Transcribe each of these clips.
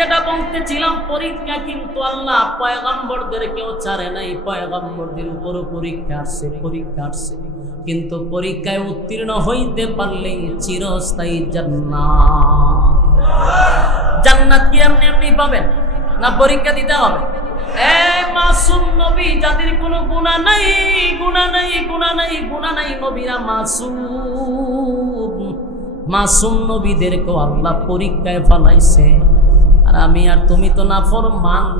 যেটা বলতেছিলাম, পরীক্ষা কিন্তু আল্লাহ পয়গম্বরদেরকেও ছাড়ে নাই, পয়গম্বরদের উপরও পরীক্ষা আসছে, কিন্তু পরীক্ষায় উত্তীর্ণ হইতে পারলেই চিরস্থায়ী জান্নাত কি এমনি এমনি পাবেন না, পরীক্ষা দিতে হবে? মাসুম নবী যাদের কোনো গুনাহ নাই নবীরা মাসুম নবীদেরকেও আল্লাহ পরীক্ষায় ফলাইছে। আর আমি আর তুমি তো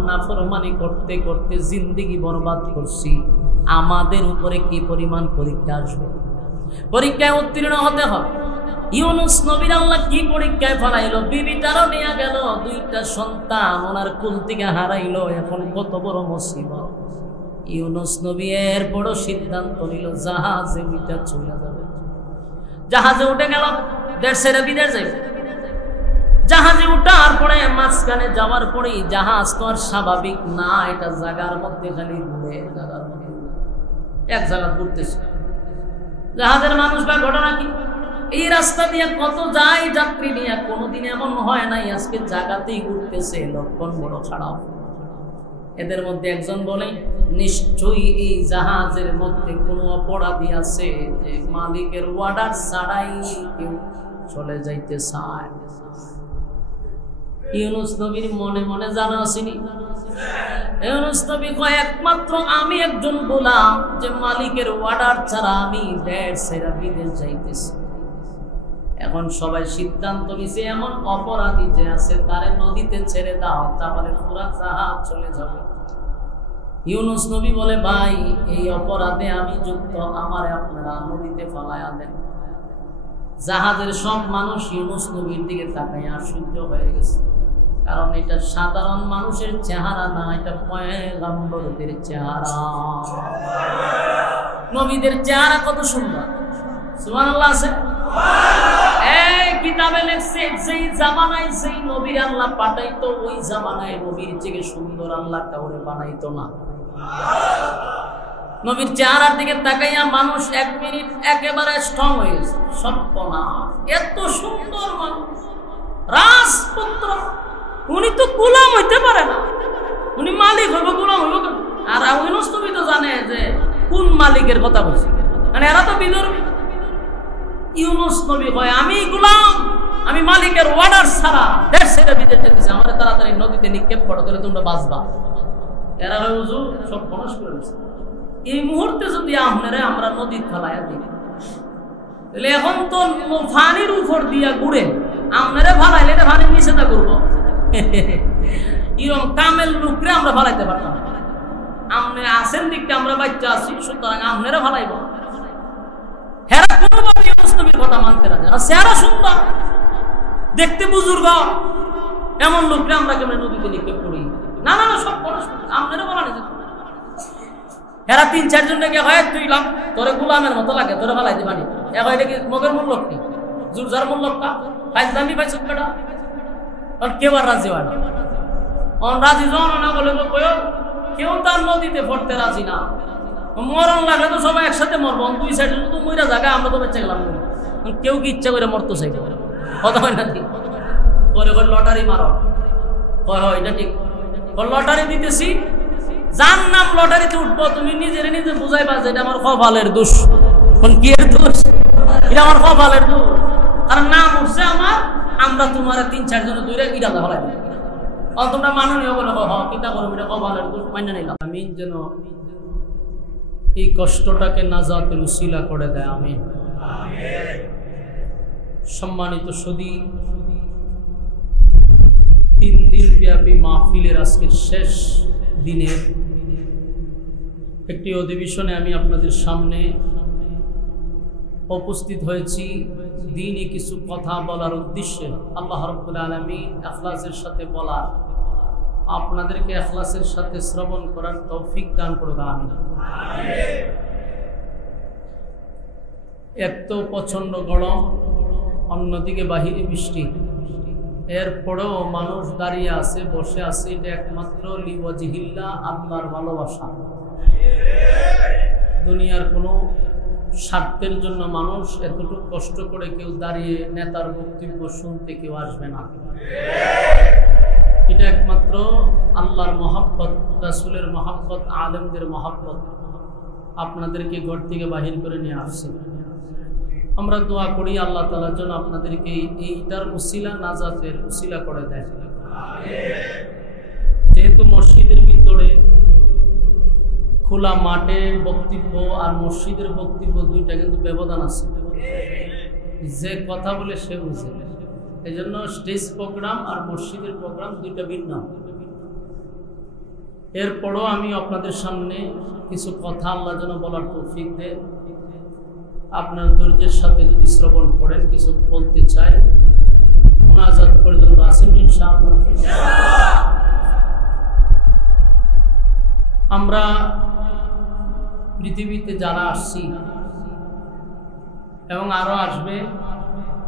নাফরমানি করতে করতে জিন্দেগি বরবাদ করছি। আমাদের উপরে কি পরিমাণ পরীক্ষা আসবে, পরীক্ষায় উত্তীর্ণ হতে হবে। ইউনুস নবীর আল্লাহ কি পরীক্ষায় ফলাইলো, বিবিটারও নিয়ে গেল, 2টা সন্তান ওনার কুল থেকে হারাইলো। এখন কত বড় মুসিবত। ইউনুস নবী এর বড় সিদ্ধান্ত নিল, জাহাজে উঠে চলে যাবে। জাহাজে উঠে গেল, দেশ ছেড়ে বিদেশ যাবে। জাহাজে উঠার পরে মাঝখানে যাওয়ার পরেই জাহাজ তো আর স্বাভাবিক না, এটা জায়গার মধ্যে খালি ঘুরে, জায়গার মধ্যে এক জায়গা ঘুরতেছে। জাহাজের মানুষ বা ঘটনা কি, এই রাস্তা দিয়ে কত যায় যাত্রী নিয়ে, কোনোদিন এমন হয় নাই আজকে জায়গাতেই ঘুরতেছে, লক্ষণ বড় খারাপ। এদের মধ্যে একজন বলে, নিশ্চয়ই এই জাহাজের মধ্যে কোনো অপরাধী আছে যে মালিকের অর্ডার ছাড়াই কেউ চলে যাইতে চায়। ইউনুস নবীর মনে মনে জানা আসেনি। ইউনুস নবী কয়, একমাত্র আমি একজন গোলাম যে মালিকের অর্ডার ছাড়া আমি দেশ ছেড়ে বিদেশ যাইতেছি। এখন সবাই সিদ্ধান্ত নিছে, এমন অপরাধী যে আছে তারে নদীতে ছেড়ে দাও, তাহলে পুরা জাহাজ চলে যাবে। ইউনুস নবী বলে, ভাই এই অপরাধে আমি যুক্ত, আমারে আপনারা নদীতে ফলায়া দেন। জাহাজের সব মানুষ ইউনুস নবীর দিকে তাকায় আশ্চর্য হয়ে গেছে, কারণ এটা সাধারণ মানুষের চেহারা না, এটা পয়গম্বরদের চেহারা। নবীদের চেহারা কত সুন্দর, সুবহানাল্লাহ আছে। এই কিতাবে লেখছে, যেই জামানায় যেই নবীর আল্লাহ পাঠাইতো, ওই জামানায় নবীর থেকে সুন্দর আল্লাহ কাউরে বানাইতো না। নবীর চেহারার দিকে তাকাইয়া মানুষ 1 মিনিট একেবারে স্ট্রং হয়ে গেছে। সপ্পনা এত সুন্দর মানুষ, রাজপুত্র, উনি তো গোলাম হইতে পারে না, উনি মালিক হইব, গোলাম হইব কেন? আর ইউনুস নবী তো জানে যে কোন মালিকের কথা বলছে, মানে এরা তো বিধর্মী। ইউনুস নবী কয়, আমি গোলাম, আমি মালিকের অর্ডার ছাড়া দেশ ছেড়ে বিদেশ যেতেছি, আমার তাড়াতাড়ি নদীতে নিক্ষেপ করো, তাহলে তোমরা বাঁচবা। এরা হয় হুজুর সব বনস করে দিচ্ছে। এই মুহূর্তে যদি আমরা নদীর ফেলাইয়া দিই, তাহলে এখন তো ফানির উপর দিয়া ঘুরে আপনারা ফালাইলে এটা ফানির নিষেধা করবো। এরকম কামেল লোকরে আমরা ফালাইতে পারতাম। আপনি আসেন দিকটা আমরা বাচ্চা আছি, সুতরাং আপনারা ফালাইব। হেরা কোনোভাবে ইউনুস নবীর কথা মানতে না, চেহারা সুন্দর, দেখতে বুজুর্গ, এমন লোকরে আমরা কেমন নদীতে নিক্ষেপ করি? না না না, সব আপনারা ফালানি যেত। হেরা 3-4 জন ডেকে হয়, তুই লাম তোরে গোলামের মতো লাগে, তোরে ফালাইতে পারি। এখন এটা কি মগের মূল লোক নেই, জুরজার মূল লোক কা ফাইজলামি পাইছ বেটা। আর কেউ আর রাজি হয় না, রাজি জন না বলে তো কেউ তার নদীতে পড়তে রাজি না। মরণ লাগে তো সবাই একসাথে মরবো, 2 সাইডে তো মইরা জায়গায় আমরা তো বেঁচে গেলাম। কেউ কি ইচ্ছা করে মরতে চাইব? কথা হয় না ঠিক? করে লটারি মারো, হয় এটা ঠিক। লটারি দিতেছি, যার নাম লটারিতে উঠবো, তুমি নিজের নিজে বুঝাইবা যে এটা আমার কপালের দোষ। কি এর দোষ? এটা আমার কপালের দোষ, কারণ নাম উঠছে আমার, আমরা তোমার 3-4 জনে দূরে ইটা হলাই তোমরা মাননীয় বলে কিতা করবো, এটা কপালের দোষ মাইনা নিলাম। আমি যেন এই কষ্টটাকে নাজাতের উসিলা করে দেয়। আমি সম্মানিত সুধী, 3 দিন ব্যাপী মাহফিলের আজকের শেষ দিনে একটি অধিবেশনে আমি আপনাদের সামনে উপস্থিত হয়েছি দ্বীনি কিছু কথা বলার উদ্দেশ্যে। আল্লাহ রাব্বুল আলামিন ইখলাসের সাথে বলার, আপনাদেরকে ইখলাসের সাথে শ্রবণ করার তৌফিক দান করুন, আমিন। এক তো প্রচন্ড গরম, অন্যদিকে বাহিরে বৃষ্টি, এরপরেও মানুষ দাঁড়িয়ে আছে, বসে আছে, এটা একমাত্র লিওয়াজিহিল্লাহ, আল্লাহর ভালোবাসা। দুনিয়ার কোনো স্বার্থের জন্য মানুষ এতটুকু কষ্ট করে কেউ দাঁড়িয়ে নেতার বক্তব্য শুনতে কেউ আসবে না। এটা রাসূলের মহব্বত, আলেমদের মহব্বত আপনাদেরকে ঘর থেকে বাহির করে নিয়ে আসছে। আমরা দোয়া করি আল্লাহ তাআলার জন্য আপনাদেরকে এইটার উসিলা, নাজাতের উসিলা করে দেয়। যেহেতু মসজিদের ভিতরে খোলা মাঠে বক্তব্য আর মসজিদের বক্তব্য দুইটা কিন্তু ব্যবধান আছে, যে কথা বলে সে বুঝে। এই জন্য স্টেজ প্রোগ্রাম আর মসজিদের প্রোগ্রাম দুইটা ভিন্ন। এরপরও আমি আপনাদের সামনে কিছু কথা আল্লাহ যেন বলার তৌফিক দেন। আপনার ধৈর্যের সাথে যদি শ্রবণ করেন, কিছু বলতে চাই। মুনাজাত পর্যন্ত আসেন ইনশাআল্লাহ। আমরা পৃথিবীতে যারা আসছি এবং আরো আসবে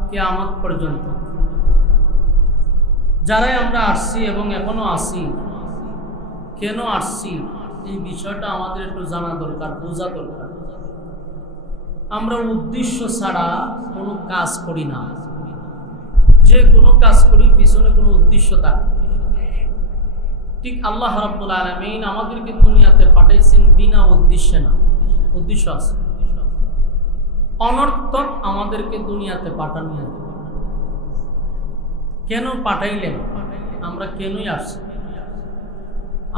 কিয়ামত পর্যন্ত, যারাই আমরা আসছি এবং এখনো আসি, কেন আসছি এই বিষয়টা আমাদের একটু জানা দরকার, বোঝা দরকার। আমরা উদ্দেশ্য ছাড়া কোনো কাজ করি না। যে কোনো কাজ করি পিছনে কোনো উদ্দেশ্য থাকে। ঠিক আল্লাহ রাব্বুল আলামিন আমাদেরকে দুনিয়াতে পাঠাইছেন বিনা উদ্দেশ্যে না, উদ্দেশ্য আছে। অনর্থক আমাদেরকে দুনিয়াতে পাঠানো। কেন পাঠাইলেন? আমরা কেনই আসছি?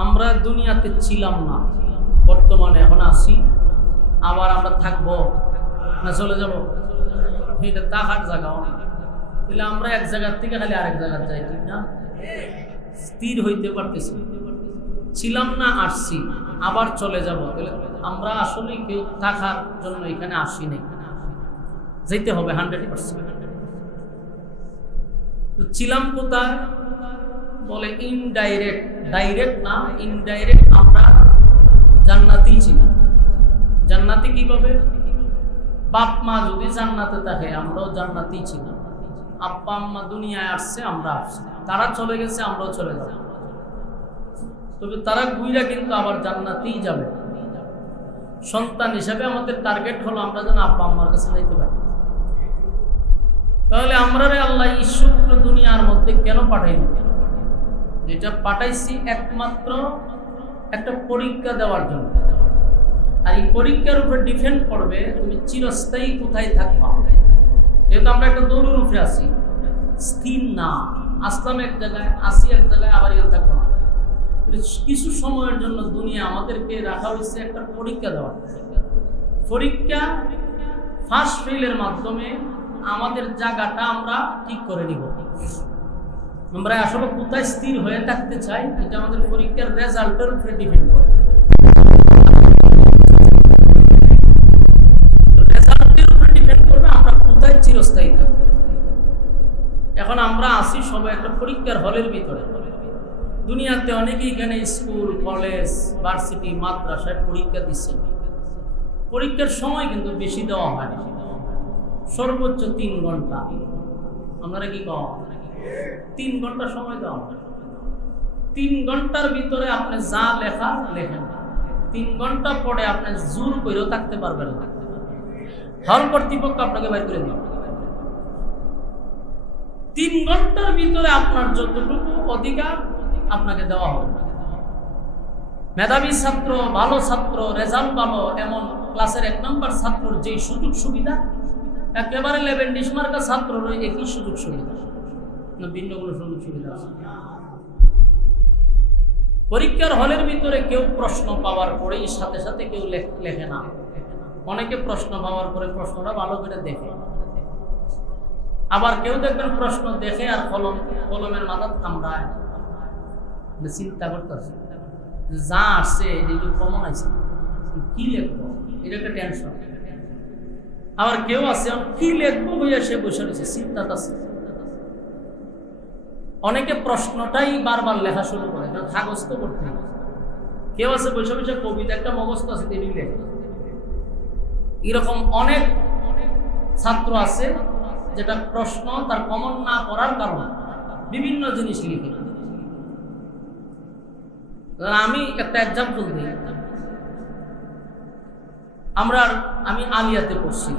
আমরা দুনিয়াতে ছিলাম না, বর্তমানে এখন আসি। আবার আমরা থাকবো না চলে যাব? এটা তাহার জায়গাও না। তাহলে আমরা এক জায়গার থেকে খালি আরেক জায়গায় যাই, ঠিক না? স্থির হইতে পারতেছি। ছিলাম না, আসছি, আবার চলে যাব। তাহলে আমরা আসলে কেউ থাকার জন্য এখানে আসি নাই, যেতে হবে 100%। ছিলাম কোথায়? বলে ইনডাইরেক্ট, ডাইরেক্ট না, ইনডাইরেক্ট। আমরা জান্নাতেই ছিলাম। জান্নাতে কিভাবে? বাপ মা যদি জান্নাতে থাকে, আমরাও জান্নাতেই ছিলাম। আব্বা আম্মা দুনিয়ায় আসছে, আমরা আসছি। তারা চলে গেছে, আমরাও চলে যাব। তবে তারা গুইরা কিন্তু আবার জান্নাতেই যাবে। সন্তান হিসাবে আমাদের টার্গেট হলো আমরা যেন আব্বা আম্মার কাছে যাইতে পারি। তাহলে আমরা আল্লাহ ঈশ্বর দুনিয়ার মধ্যে কেন পাঠাইনি? যেটা পাঠাইছি একমাত্র একটা পরীক্ষা দেওয়ার জন্য। আর এই পরীক্ষার উপর ডিপেন্ড করবে তুমি চিরস্থায়ী কোথায় থাকবা। যেহেতু আমরা একটা দৌড়ের উপরে আছি, স্থির না। আসলাম এক জায়গায়, আসি এক জায়গায়, আবার এখানে থাকবো না। কিছু সময়ের জন্য দুনিয়া আমাদেরকে রাখা হয়েছে একটা পরীক্ষা দেওয়ার। পরীক্ষা ফার্স্ট ফেইলের মাধ্যমে আমাদের জায়গাটা আমরা ঠিক করে নিব। আমরা আসলে কোথায় স্থির হয়ে থাকতে চাই, এটা আমাদের পরীক্ষার রেজাল্টের উপরে ডিপেন্ড করে। রেজাল্টের উপরে ডিপেন্ড করবে আমরা কোথায় চিরস্থায়ী থাকব। এখন আমরা আসি সবাই একটা পরীক্ষার হলের ভিতরে। দুনিয়াতে অনেকেই এখানে স্কুল, কলেজ, ভার্সিটি, মাদ্রাসায় পরীক্ষা দিচ্ছেন। পরীক্ষার সময় কিন্তু বেশি দেওয়া হয় না, সর্বোচ্চ 3 ঘন্টা। আপনারা কি কম? 3 ঘন্টা সময় দেওয়া হয়। 3 ঘন্টার ভিতরে আপনি যা লেখা লেখেন। 3 ঘন্টা পরে আপনি জোর করেও থাকতে পারবেন না, হল কর্তৃপক্ষ আপনাকে বাইর করে দেবে। 3 ঘন্টার ভিতরে আপনার যতটুকু অধিকার আপনাকে দেওয়া হবে। মেধাবী ছাত্র, ভালো ছাত্র, রেজাল্ট ভালো, এমন ক্লাসের 1 নম্বর ছাত্রর যে সুযোগ সুবিধা, একেবারে 11 মার্কা ছাত্রর একই সুযোগ সুবিধা না, ভিন্ন কোনো সুযোগ সুবিধা আছে? পরীক্ষার হলের ভিতরে কেউ প্রশ্ন পাওয়ার পরেই সাথে সাথে কেউ লেখে না। অনেকে প্রশ্ন পাওয়ার পরে প্রশ্নটা ভালো করে দেখে। আবার কেউ দেখবেন প্রশ্ন দেখে আর কলমের মাথা কামড়ায়, চিন্তা করতেছে যা আসছে এটা কমন আছে, কি লিখবো, এটা একটা টেনশন। আবার কেউ আছে কি লিখবো হইয়া সে বসে রয়েছে, চিন্তাটা আছে। অনেকে প্রশ্নটাই বারবার লেখা শুরু করে, কাগজ তো করতে হবে। কেউ আছে বসে বসে কবিতা একটা মগজ আছে তিনি লেখে। এরকম অনেক ছাত্র আছে যেটা প্রশ্ন তার কমন না করার কারণে বিভিন্ন জিনিস লিখে। আমি একটা এক্সাম্পল দিই। আমি আলিয়াতে পড়ছি।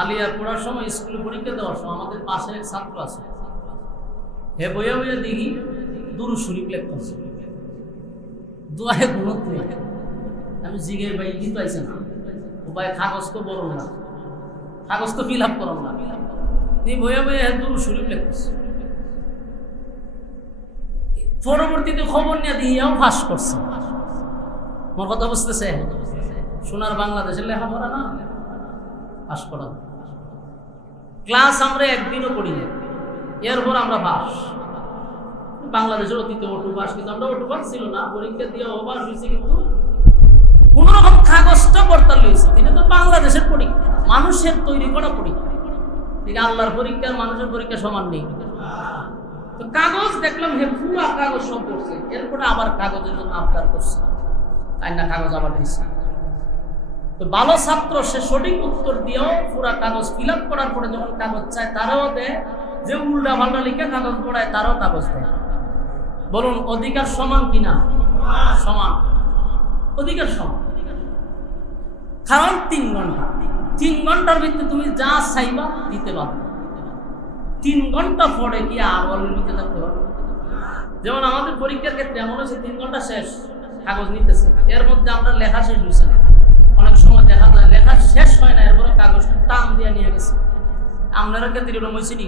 আলিয়া পড়ার সময়, স্কুলে পরীক্ষা দেওয়ার সময় আমাদের পাশে এক ছাত্র আছে, হে বইয়া বইয়া দেখি দুরূদ শরীফ লেখতেছে। দোয়ায় গুণত নেই। আমি জিগের ভাই কি পাইছে না, ও ভাই কাগজ তো বড় না, কাগজ তো ফিল আপ করো না, তুমি বইয়া বইয়া দূর শরীফ লিখতেছে। পরবর্তীতে খবর নিয়ে দিয়েও ফাঁস করছে। আমার কথা বুঝতেছে? সোনার বাংলাদেশের লেখাপড়া না, পাস করা ক্লাস আমরা একদিনও করি না, এরপর আমরা পাস। বাংলাদেশের অতীতে অটু পাস, কিন্তু আমরা অটু পাস ছিল না, পরীক্ষা দিয়ে পাস হয়েছে, কিন্তু কোন রকম কাগজটা করতাল হয়েছে। এটা তো বাংলাদেশের পরীক্ষা, মানুষের তৈরি করা পরীক্ষা। ঠিক আল্লাহর পরীক্ষা আর মানুষের পরীক্ষা সমান নেই। তো কাগজ দেখলাম হে পুরা কাগজ সব করছে, এরপরে আবার কাগজের জন্য আবদার করছে, তাই না কাগজ আবার দিচ্ছে। তো ভালো ছাত্র সে সঠিক উত্তর দিয়েও পুরা কাগজ ফিল আপ করার পরে যখন কাগজ চায় তারাও দেয়, যে উল্টা পাল্টা লিখে কাগজ পড়ায় তারাও কাগজ দেয়। বলুন অধিকার সমান কিনা? সমান, অধিকার সমান। কারণ 3 ঘন্টা, 3 ঘন্টার ভিতরে তুমি যা চাইবা দিতে পারবে। 3 ঘন্টা পরে কি আর লিখতে থাকতে পারবে? যেমন আমাদের পরীক্ষার ক্ষেত্রে এমন হচ্ছে 3 ঘন্টা শেষ, কাগজ নিতেছে, এর মধ্যে আমরা লেখা শেষ হয়েছে না। অনেক সময় দেখা যায় লেখা শেষ হয় না, এরপরে কাগজটা টান দিয়ে নিয়ে গেছে। আপনারা ক্ষেত্রে এরকম হয়েছে নি?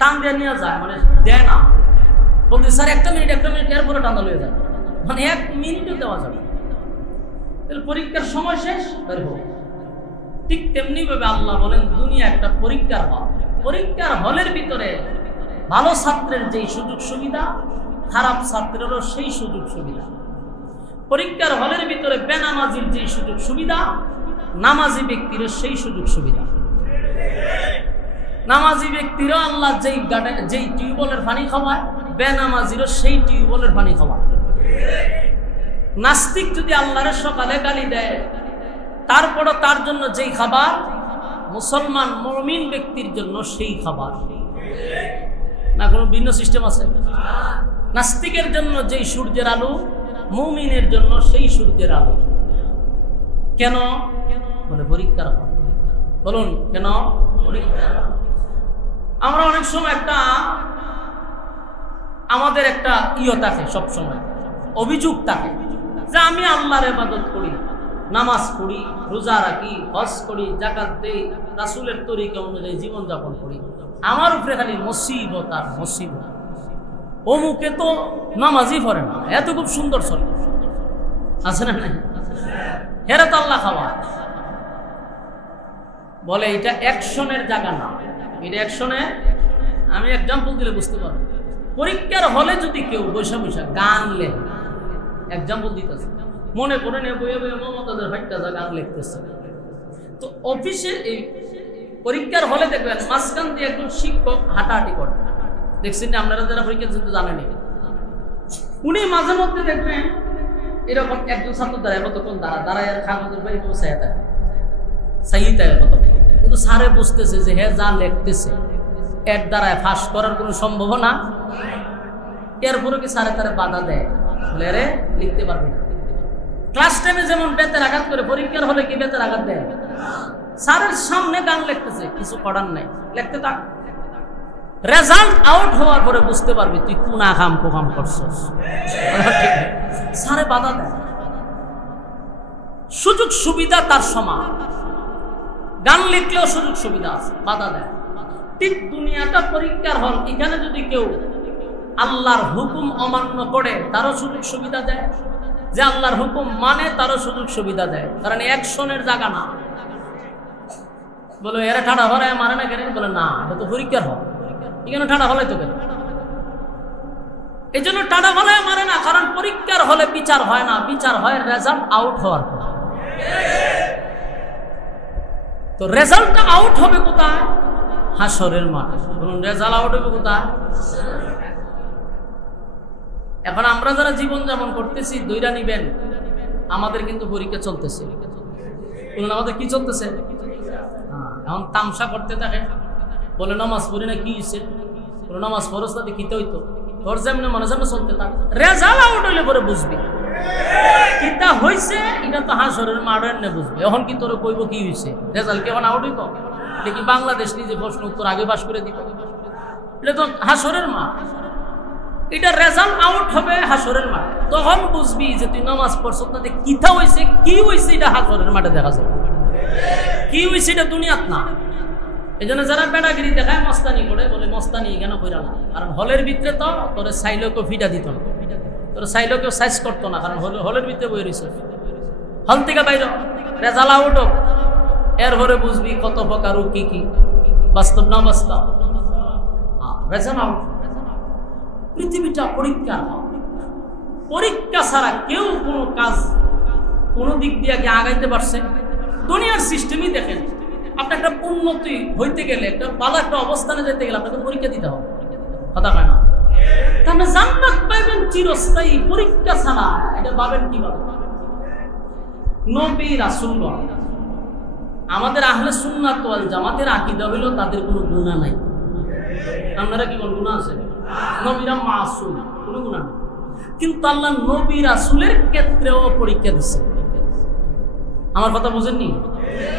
টান দিয়ে নিয়ে যায়, মানে দেয় না, বলতে স্যার 1 মিনিট এরপরে টানা লয়ে যায়, মানে 1 মিনিটও দেওয়া যাবে। পরীক্ষার সময় শেষ, বের হোক। ঠিক তেমনি ভাবে আল্লাহ বলেন দুনিয়া একটা পরীক্ষার হল। পরীক্ষার হলের ভিতরে ভালো ছাত্রের যেই সুযোগ সুবিধা, খারাপ ছাত্রেরও সেই সুযোগ সুবিধা। পরীক্ষার হলের ভিতরে বেনামাজির যেই সুযোগ সুবিধা, নামাজি ব্যক্তির সেই সুযোগ সুবিধা। নামাজি ব্যক্তিরও আল্লাহ যেই টিউবওয়েলের পানি খাওয়ায়, বেনামাজিরও সেই টিউবওয়েলের পানি খাওয়ায়। নাস্তিক যদি আল্লাহর সকালে গালি দেয়, তারপরও তার জন্য যেই খাবার, মুসলমান মুমিন ব্যক্তির জন্য সেই খাবার। না কোনো ভিন্ন সিস্টেম আছে? নাস্তিকের জন্য যেই সূর্যের আলো, মুমিনের জন্য সেই সূর্যের আলো। কেন? বলে পরীক্ষার হল। বলুন কেন? পরীক্ষার। আমরা অনেক সময় আমাদের একটা থাকে, সব সময় অভিযোগ থাকে যে আমি আল্লাহর ইবাদত করি, নামাজ পড়ি, রোজা রাখি, হজ করি, যাকাত দেই, রাসূলের তরিকা অনুযায়ী জীবনযাপন করি, আমার উপরে খালি মুসিবত আর মুসিবত। অমুকে তো নামাজই পড়ে না, এত খুব সুন্দর চলে, আছে না? হেরা তো আল্লাহ খাওয়া। বলে এটা অ্যাকশনের জায়গা না, এটা অ্যাকশনে। আমি এক্সাম্পল দিলে বুঝতে পারবো। পরীক্ষার হলে যদি কেউ বৈশা বৈশা গান লেখে, এক্সাম্পল দিতেছে, মনে করে নিয়ে বইয়ে বইয়ে মমতাজের ফাইটটা যা গান লিখতেছে। তো অফিসে এই পরীক্ষার হলে দেখবেন মাঝখান দিয়ে একজন শিক্ষক হাঁটাহাঁটি করে, দেখছেন আপনারা যারা পরীক্ষা দিতে জানেনি, উনি মাঝে মধ্যে দেখবেন এরকম একজন ছাত্র দাঁড়ায়, কতক্ষণ দাঁড়ায় আর কাগজের বাইরে চাইয়া থাকে, কতক্ষণ, কিন্তু স্যারে বুঝতেছে যে হ্যাঁ যা লিখতেছে এর দ্বারায় ফাঁস করার কোনো সম্ভাবনা। এরপরে কি স্যারে তারা বাধা দেয়, বলে আরে লিখতে পারবি না। ক্লাস টাইমে যেমন বেতের আঘাত করে, পরীক্ষার হলে কি বেতের আঘাত দেয়? স্যারের সামনে গান লিখতেছে, কিছু করার নাই, লিখতে থাক। রেজাল্ট আউট হওয়ার পরে বুঝতে পারবি তুই কোন আকাম কোকাম করছস। স্যারে বাধা দেয়। সুযোগ সুবিধা তার সমান, গান লিখলেও সুযোগ সুবিধা আছে, বাধা দেয়। ঠিক দুনিয়াটা পরীক্ষার হল। এখানে যদি কেউ আল্লাহর হুকুম অমান্য করে তারও সুযোগ সুবিধা দেয়, যে আল্লাহর হুকুম মানে তারও সুযোগ সুবিধা দেয়, কারণ অ্যাকশনের জায়গা না। বলে এরা ঠাডা হরায় মারে না কেন? বলে না, এটা তো পরীক্ষার হল, এখানে ঠাডা হলে তো কেন? এই জন্য ঠাডা হলায় মারে না, কারণ পরীক্ষার হলে বিচার হয় না, বিচার হয় রেজাল্ট আউট হওয়ার পর। তো রেজাল্টটা আউট হবে কোথায়? হাসরের মাঠে। বলুন রেজাল্ট আউট হবে কোথায়? এখন আমরা যারা জীবন যাপন করতেছি, দৈরা নিবেন, আমাদের কিন্তু পরীক্ষা চলতেছে। বলুন আমাদের কি চলতেছে? এখন তামসা করতে থাকে, বলে নামাজ পড়ি না, কি হয়েছে? বলে নামাজ ফরজ তাতে কিতে হইতো, তোর যেমনি মনে যেমন চলতে থাকে। রেজাল্ট আউট হইলে পরে বুঝবি কিতা হয়েছে, এটা তো হাসরের মাঠের নে বুঝবি। এখন কি তোর কইব কি হয়েছে? রেজাল্ট কি এখন আউট হইব? দেখি বাংলাদেশ নিজে প্রশ্ন উত্তর আগে পাস করে দিব, এটা তো হাসরের মাঠ। এটা রেজাল্ট আউট হবে হাসরের মাঠে, তখন বুঝবি যে তুই নামাজ পড়ছ তাতে কিতা হয়েছে, কি হয়েছে এটা হাসরের মাঠে দেখা যাবে। কি হয়েছে এটা দুনিয়াত না। এই জন্য যারা বেড়াগিরি দেখায় মস্তানি করে, বলে মস্তানি কেন কইরা না, কারণ হলের ভিতরে তো তোর সাইলেও ফিটা দিত না, তোর সাইলেও কেউ সাইজ করতো না, কারণ হলের ভিতরে বই রয়েছে। হল থেকে বাইর রেজাল্ট আউট হোক, এরপরে বুঝবি কত প্রকার ও কি কি বাস্তব না বাস্তব। Result out. পৃথিবীটা পরীক্ষা, পরীক্ষা ছাড়া কেউ কোনো কাজ কোনো দিক দিয়ে আগে আগাইতে পারছে? দুনিয়ার সিস্টেমই দেখেন, আপনি একটা উন্নতি হইতে গেলে, একটা ভালো একটা অবস্থানে যেতে গেলে আপনাকে পরীক্ষা দিতে হবে, কথা কয় না? তাহলে জান্নাত পাইবেন চিরস্থায়ী পরীক্ষা ছাড়া, এটা পাবেন কিভাবে? নবী রাসূলগণ, আমাদের আহলে সুন্নাত ওয়াল জামাতের আকীদা হলো তাদের কোনো গুনাহ নাই। আপনারা কি কোন গুনাহ আছে? নবীরা মাসুম, কোনো গুনাহ নেই। কিন্তু আল্লাহ নবী রাসূলের ক্ষেত্রেও পরীক্ষা দিচ্ছে। আমার কথা বুঝেননি?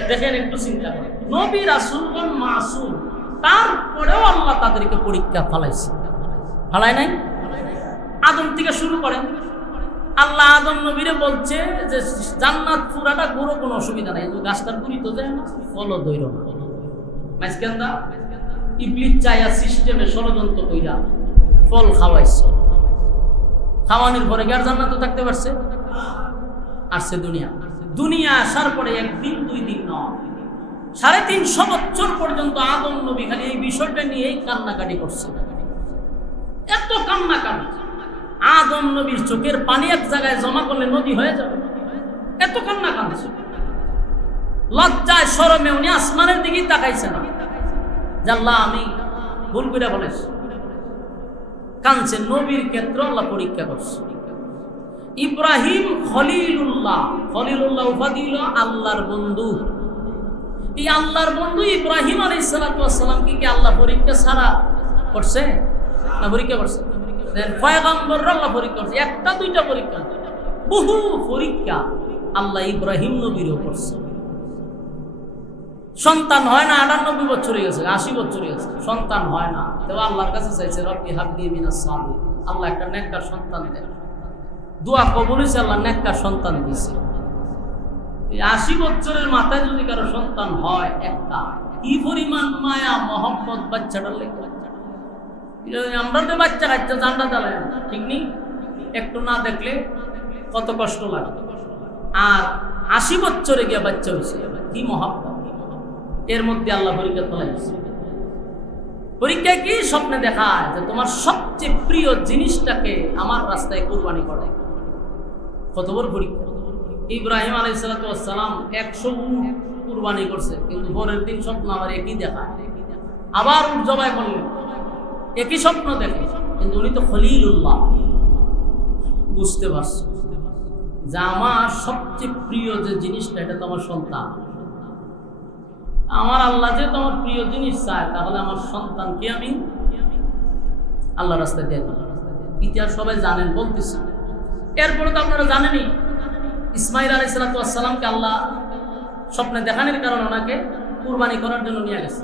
দেখেন একটু চিন্তা করেন, নবী রাসূলগণ মাসুম, তারপরেও আল্লাহ তাদেরকে পরীক্ষা ফালাইছে। ফালায় নাই? আদম থেকে শুরু করেন, আল্লাহ আদম নবীরে বলছে যে জান্নাত পুরাটা গুঁড়ো, কোনো অসুবিধা নাই, গাছটার গুঁড়ি তো যায় না, ফলও দইর না। মাঝখানটা ইবলিস চায়া সিস্টেমে ষড়যন্ত্র কইরা ফল খাওয়াইছে, খাওয়ানোর পরে কি আর জান্নাত থাকতে পারছে? আসছে দুনিয়া। দুনিয়া আসার পরে একদিন দুই দিন নয়, 350 বছর পর্যন্ত আদম নবী খালি এই বিষয়টা নিয়েই কান্নাকাটি করছে। এত কান্নাকাটি, আদম নবীর চোখের পানি এক জায়গায় জমা করলে নদী হয়ে যাবে, এত কান্না কাঁদছে। লজ্জায় শরমে উনি আসমানের দিকেই তাকাইছে না, জাল্লাহ আমি ভুল করে বলেছি। কাঁদছে। নবীর ক্ষেত্রে আল্লাহ পরীক্ষা করছে। ইব্রাহিম খলিলুল্লাহ, খলিলুল্লাহ উপাধি হলো আল্লাহর বন্ধু। এই আল্লাহর বন্ধু ইব্রাহিম আলাইহিস সালাতু ওয়াস সালাম কি আল্লাহ পরীক্ষা ছাড়া করছে না? পরীক্ষা করছে। পয়গম্বররা আল্লাহ পরীক্ষা করছে, একটা দুইটা পরীক্ষা, বহু পরীক্ষা আল্লাহ ইব্রাহিম নবীরও করছে। সন্তান হয় না, 98 বছর হয়ে গেছে, 80 বছর হয়ে গেছে, সন্তান হয় না। তবে আল্লাহর কাছে চাইছে রব্বি হাবলি মিনাস সালিহিন, আল্লাহ একটা নেককার সন্তান দেন। দোয়া কবুল হয়েছে, আল্লাহ নেককার সন্তান দিয়েছে। 80 বছরের মাথায় যদি কারো সন্তান হয় একটা, কি পরিমাণ মায়া মহব্বত বাচ্চাটার লেগে। আমরা তো বাচ্চা কাচ্চা জানটা জ্বালাই না, ঠিক নেই? একটু না দেখলে কত কষ্ট লাগে। আর 80 বছরে গিয়ে বাচ্চা হয়েছে, কি মহব্বত। এর মধ্যে আল্লাহ পরীক্ষা তোলাইছে। পরীক্ষা কি? স্বপ্নে দেখায় যে তোমার সবচেয়ে প্রিয় জিনিসটাকে আমার রাস্তায় কুরবানি করে। কত বড় পরীক্ষা। ইব্রাহিম আলাইহিস সালাতু ওয়াস সালাম 100 উট কুরবানি করছে, কিন্তু পরের দিন স্বপ্ন আবার একই দেখায়, আবার উট জবাই করলেন, একই স্বপ্ন দেখে। কিন্তু উনি তো খলিলুল্লাহ, বুঝতে পারছে যে আমার সবচেয়ে প্রিয় যে জিনিসটা এটা তো আমার সন্তান। আমার আল্লাহ যে তোমার প্রিয় জিনিস চায়, তাহলে আমার সন্তানকে আমি আল্লাহ রাস্তায় দিয়ে দেব। ইতিহাস সবাই জানেন, বলতেছি। এরপরে তো আপনারা জানেনই, ইসমাইল আলাইহিস সালামকে আল্লাহ স্বপ্নে দেখানোর কারণে ওনাকে কুরবানি করার জন্য নিয়ে গেছে।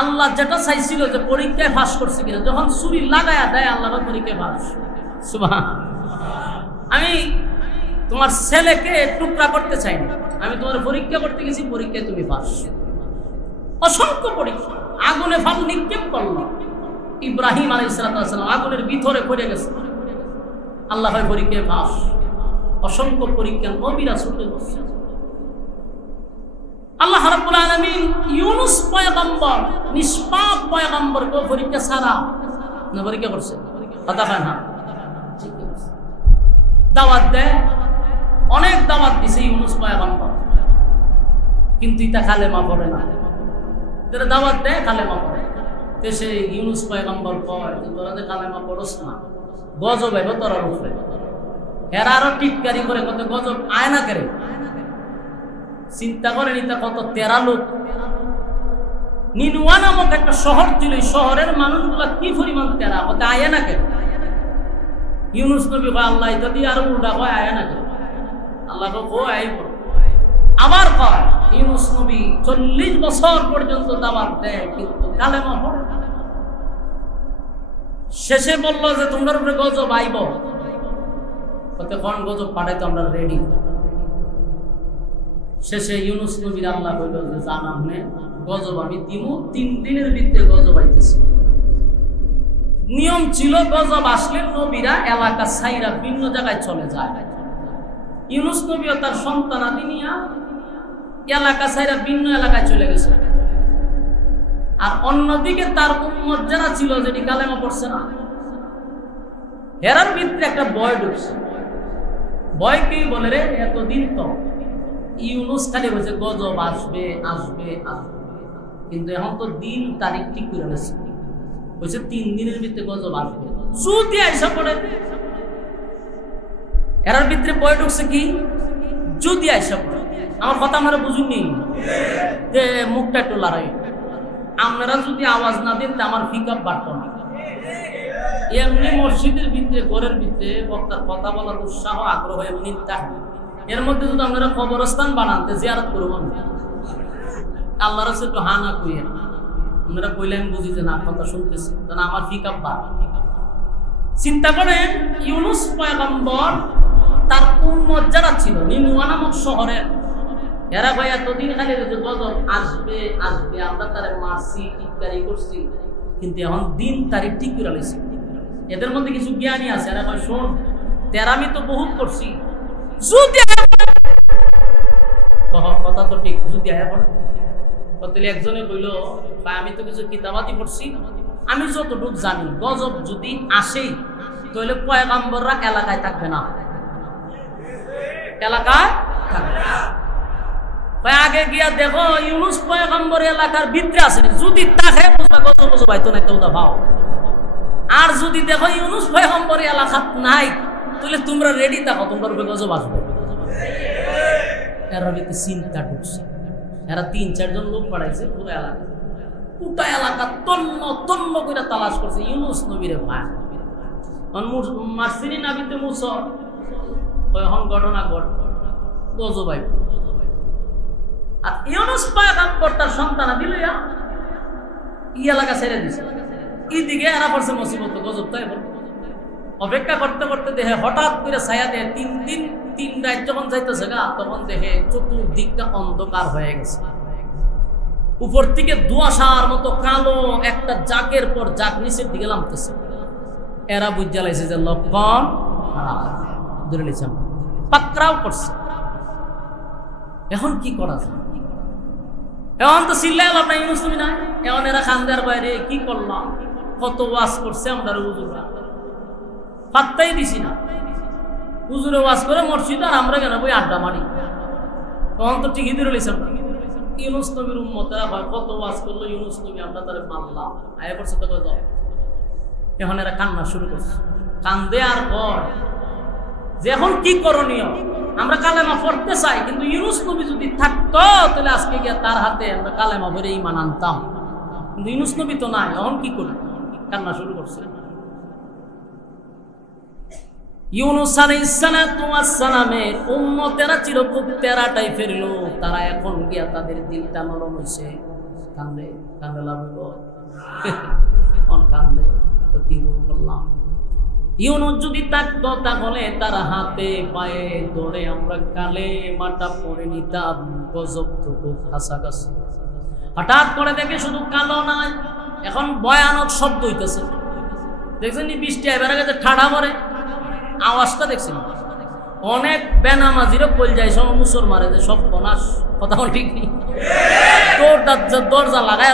আল্লাহ যেটা চাইছিল যে পরীক্ষায় পাস করছে কিনা, যখন ছুরি লাগায়া দেয় আল্লাহ পরীক্ষায় পাস। সুবহান। আমি তোমার ছেলেকে টুকরা করতে চাই না, আমি তোমার পরীক্ষা করতে গেছি, পরীক্ষায় তুমি পাস। অসংখ্য পরীক্ষা। আগুনে ফাল নিক্ষেপ করলো, ইব্রাহিম আলাইহিস সালাম আগুনের ভিতরে পড়ে গেছে, আল্লাহ হয় পরীক্ষায় পাস। অসংখ্য পরীক্ষা নবী রাসূলকে করছে। আল্লাহ রাব্বুল আলামিন ইউনুস পয়গম্বর, নিষ্পাপ পয়গম্বরকে পরীক্ষা ছাড়া না পরীক্ষা করছে, কথা হয় না? দাওয়াত দেয়, অনেক দাওয়াত দিছে ইউনুস পয়গম্বর, কিন্তু ইতা কালেমা পড়ে না। যারা দাওয়াত দেয় কালেমা পড়ে, তো সে ইউনুস পয়গম্বর কয় যে তোরা যে কালেমা পড়স না, গজব হবে তোরার উপরে। এরা আরো টিটকারি করে, কত গজব আয় না করে। চিন্তা করেন এটা কত তেরা লোক। নিনুয়া নামক একটা শহর ছিল, শহরের মানুষগুলা কি পরিমাণ তেরা, কত আয় না করে। ইউনুস নবী কয় আল্লাহ এটা দিয়ে আরো উল্টা কয় আয় না করে। আল্লাহ আইব। আবার কয় ইউনুস নবী 40 বছর পর্যন্ত দাওয়াত দেয়, কিন্তু কালেমা পড়ে না। শেষে বললো যে তোমার উপরে গজব আইব, কতক্ষণ গজব পাঠাইতো আমরা রেডি। শেষে ইউনুস নবীর আল্লাহ বলল যে জান আপনি গজব আমি দিমু, 3 দিনের ভিতরে গজব আইতেছে। নিয়ম ছিল গজব আসলে নবীরা এলাকা ছাইরা ভিন্ন জায়গায় চলে যায়। ইউনুস নবীও তার সন্তানাদি নিয়ে এলাকা ছাইরা ভিন্ন এলাকায় চলে গেছে। আর অন্যদিকে তার উম্মত যারা ছিল, যেটি কালেমা পড়ছে না, হেরার ভিতরে একটা ভয় ঢুকছে। ভয় কি বলে রে, এতদিন তো ইউনুস খালি বলছে গজব আসবে আসবে আসবে, কিন্তু এখন তো দিন তারিখ ঠিক করে গেছে, বলছে 3 দিনের ভিতরে গজব আসবে। যদি আইসা পড়ে, এরার ভিতরে ভয় ঢুকছে কি, যদি আইসা পড়ে। আমার কথা আমরা বুঝুননি যে মুখটা একটু লড়াই, আপনারা যদি আওয়াজ না দেন তা আমার পিক আপ বাড়ত না। এমনি মসজিদের ভিতরে ঘরের ভিতরে বক্তার কথা বলার উৎসাহ আগ্রহ এমনি থাকবে। এর মধ্যে যদি আপনারা কবরস্থান বানাতে জিয়ারত করবেন, আল্লাহ রাসূল একটু হা না কইেন, আপনারা কইলে আমি বুঝি যে না কথা শুনতেছি, তাহলে আমার পিক আপ বাড়ে। চিন্তা করেন ইউনুস পয়গম্বর তার উম্মত যারা ছিল নিনুয়া নামক শহরের, এরা ভাই এতদিন খালি যে গজব আসবে আসবে আমরা তারা মারছি টিটকারি করছি, কিন্তু এখন দিন তারিখ ঠিক করে লাইছি। এদের মধ্যে কিছু জ্ঞানী আছে, এরা ভাই শোন তেরামি তো বহুত করছি, যদি কথা তো ঠিক, যদি আয়া পড়ে কতলে একজনে কইল ভাই আমি তো কিছু কিতাবাতি পড়ছি, আমি যতটুকু জানি গজব যদি আসেই তাহলে পয়গম্বররা এলাকায় থাকবে না, এলাকায় থাকবে। আগে গিয়া দেখো ইউনুস পয়গম্বর এলাকার ভিতরে আছে, যদি তাকে বুঝবা গজব গজব আইতো না তো ভাও। আর যদি দেখো ইউনুস পয়গম্বর এলাকাত নাই, তাহলে তোমরা রেডি থাকো, তোমরা রূপে গজব আসবে। এর ভিতরে চিন্তা ঢুকছে, এরা 3-4 জন লোক পাঠাইছে পুরো এলাকা, গোটা এলাকা তন্ন তন্ন করে তালাশ করছে ইউনুস নবীরে ভাই। মারসিনি নাবিতে মুসর এখন ঘটনা ঘট গজব আইব। আর ইউনুস পয়গম্বর তার সন্তানাদি লইয়া ই এলাকা ছেড়ে দিছে, এইদিকে এরা পড়ছে মুসিবত গজব। তাই অপেক্ষা করতে করতে দেখে হঠাৎ করে ছায়া দেয় 3 দিন 3 রাত যখন যাইতেছে গা, তখন দেখে চতুর্দিকটা অন্ধকার হয়ে গেছে। উপর থেকে দুয়াশার মতো কালো একটা জাকের পর জাক নিচের দিকে নামতেছে। এরা বুঝা লাইছে যে লক্ষণ ধরে নিছে, পাকড়াও করছে। এখন কি করা যায়? এখন তো চিল্লাই লাভ নাই, ইউনুস নবী নাই। এখন এরা খান্দার বাইরে কি করলাম, কত ওয়াজ করছে আমরা হুজুররা, পাত্তাই দিছি না। হুজুরে ওয়াজ করে মসজিদ, আর আমরা কেন বই আড্ডা মারি। তখন তো ঠিকই ধরে লিছিলাম ইউনুস নবীর উম্মতেরা হয় কত ওয়াজ করলো, ইউনুস নবী আমরা তারা মানলাম, আয়া করছে তো যাও। এখন এরা কান্না শুরু করছে, কান্দে আর পর যে এখন কি করণীয়। আমরা কালেমা পড়তে চাই, কিন্তু ইউনুস নবী যদি থাকতো তাহলে আজকে গিয়ে তার হাতে আমরা কালেমা ভরে ঈমান আনতাম, কিন্তু ইউনুস নবী তো নাই, এখন কি করি? কান্না শুরু করছে। ইউনুস আলাইহিস সালামের উম্মতেরা ছিল খুব তেরা টাইপের লোক, তারা এখন গিয়া তাদের দিলটা নরম হইছে, কান্দে কান্দে লাগব অন কান্দে তো কি করলাম। ইউনুস যদি থাকতো তাহলে তার হাতে পায়ে ধরে আমরা কালে মাটা পরে নিতাম, গজব তো খুব কাছাকাছি। হঠাৎ করে দেখে শুধু কালো নাই, এখন ভয়ানক শব্দ হইতেছে। দেখছেন বৃষ্টি এবার গেছে ঠাডা পরে আওয়াজটা দেখছেন, অনেক বেনামাজিরও কল যায় সব মুসর মারে যে সব বনাস, কথা ঠিক নেই, দরজা লাগায়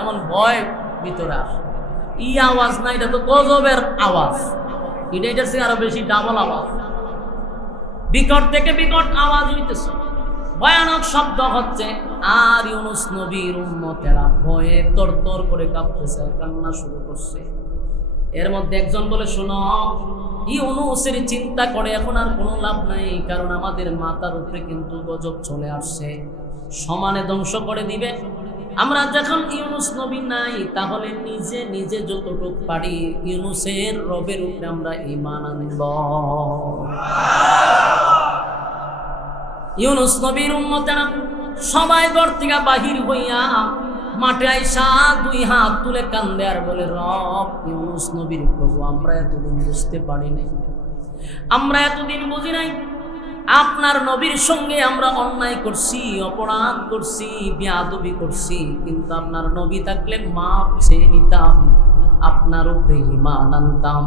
এমন ভয় ভিতরে আসে। ই আওয়াজ না, এটা তো গজবের আওয়াজ, এটার সে আরো বেশি ডাবল আওয়াজ, বিকট থেকে বিকট আওয়াজ হইতেছে, ভয়ানক শব্দ হচ্ছে। আর ইউনুস নবীর উম্মতেরা ভয়ে তরতর করে কাঁপতেছে, কান্না শুরু করছে। এর মধ্যে একজন বলে, শোনো, ইউনুসের চিন্তা করে এখন আর কোনো লাভ নাই, কারণ আমাদের মাথার উপরে কিন্তু গজব চলে আসছে, সমানে ধ্বংস করে দিবে। আমরা যখন ইউনুস নবী নাই, তাহলে নিজে নিজে যতটুকু পারি ইউনুসের রবের উপরে আমরা ঈমান আনব। ইউনুস নবীর উম্মতেরা সবাই ঘর থেকে বাহির হইয়া মাঠে আইসা 2 হাত তুলে কান্দে আর বলে, রব ইউনুস ইউনূস নবীর প্রভু আমরা এতদিন বুঝতে পারি নাই, আমরা এতদিন বুঝি নাই আপনার নবীর সঙ্গে আমরা অন্যায় করছি, অপরাধ করছি, বেয়াদবি করছি, কিন্তু আপনার নবী থাকলে মাপ চেয়ে নিতাম, আপনার উপরে ঈমান আনতাম,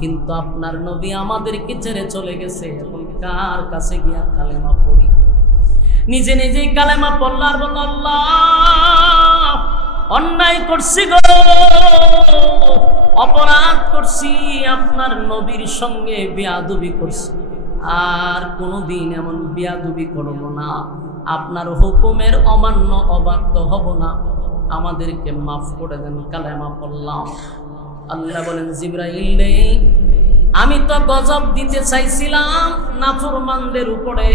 কিন্তু আপনার নবী আমাদেরকে ছেড়ে চলে গেছে। এখন কার কাছে গিয়া কালেমা পড়ি? নিজে নিজেই কালেমা পড়লা আর বলল আল্লাহ অন্যায় করছি গো, অপরাধ করছি, আপনার নবীর সঙ্গে বেয়াদবি করছি, আর কোনোদিন এমন বেয়াদবি করব না, আপনার হুকুমের অমান্য অবাধ্য হব না, আমাদেরকে মাফ করে দেন। কালেমা পড়লাম। আল্লাহ বলেন জিবরাইল রে, আমি তো গজব দিতে চাইছিলাম নাফরমানদের উপরে,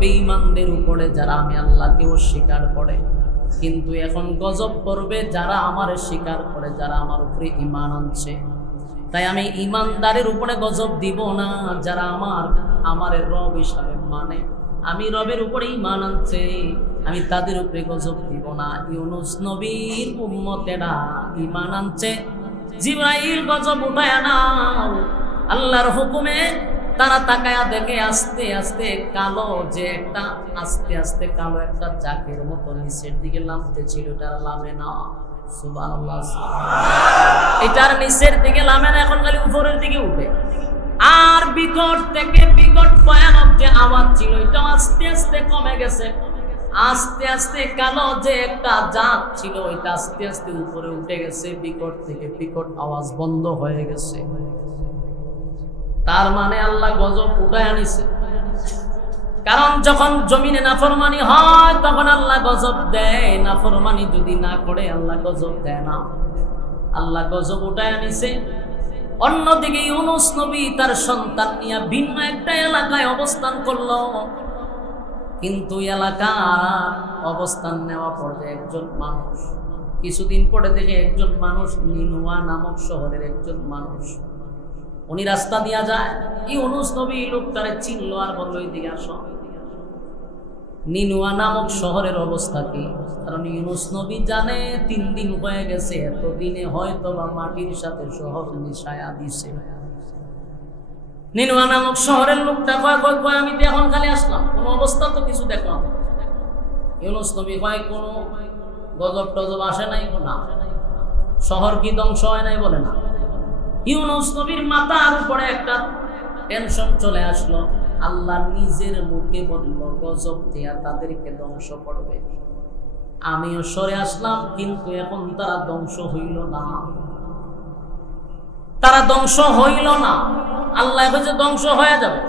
বেঈমানদের উপরে, যারা আমি আল্লাহকে অস্বীকার করে, কিন্তু এখন গজব করবে যারা আমার স্বীকার করে, যারা আমার উপরে ঈমান আনছে। তাই আমি ঈমানদারের উপরে গজব দিব না, যারা আমার রব হিসাবে মানে, আমি রবের উপরে ঈমান আনছে, আমি তাদের উপরে গজব দিব না। ইউনূস নবীর উম্মতেরা ঈমান আনছে, জিবরাইল গজব উঠায় নাও। আল্লাহর হুকুমে তারা তাকায়া দেখে আস্তে আস্তে কালো যে একটা, আস্তে আস্তে কালো একটা চাকের মতো নিচের দিকে নামতে ছিল, এটার লামে না। সুবহানাল্লাহ, এটার নিচের দিকে লামে না, এখন খালি উপরের দিকে উঠে। আর বিকট থেকে বিকট ভয়ানক যে আওয়াজ ছিল, এটা আস্তে আস্তে কমে গেছে। আস্তে আস্তে কালো যে একটা জাত ছিল, এটা আস্তে আস্তে উপরে উঠে গেছে, বিকট থেকে বিকট আওয়াজ বন্ধ হয়ে গেছে। তার মানে আল্লাহ গজব উঠায় আনিছে। কারণ যখন জমিনে নাফরমানি হয় তখন আল্লাহ গজব দেয়, নাফরমানি যদি না করে আল্লাহ গজব দেয় না। আল্লাহ গজব উঠায় আনিছে। অন্যদিকে ইউনূস নবী তার সন্তান নিয়ে ভিন্ন একটা এলাকায় অবস্থান করলো, কিন্তু এলাকার অবস্থান নেওয়া পর্যায়ে একজন মানুষ, কিছুদিন পরে দেখে একজন মানুষ, নিনুয়া নামক শহরের একজন মানুষ, উনি রাস্তা দিয়া যায়। ইউনূস নবী লোকটারে চিনল আর বলল এইদিকে আসো। নিনুয়া নামক শহরের অবস্থা কি? কারণ ইউনূস নবী জানে 3 দিন হয়ে গেছে, এতদিনে হয়তো বা মাটির সাথে শহর মিশায়া দিছে। নিনুয়া নামক শহরের লোকটা কয় আমি তো এখন খালি আসলাম, কোনো অবস্থা তো কিছু দেখলাম। ইউনূস নবী কয় কোনো গজব টজব আসে নাই, না শহর কি ধ্বংস হয় নাই বলে না। ইউনূস নবীর মাথার উপরে একটা টেনশন চলে আসলো। আল্লাহ নিজের মুখে বলল গজব দিয়া তাদেরকে ধ্বংস করবে। আমিও সরে আসলাম, কিন্তু এখন তারা ধ্বংস হইল না, তারা ধ্বংস হইল না। আল্লাহ কইছে ধ্বংস হয়ে যাবে,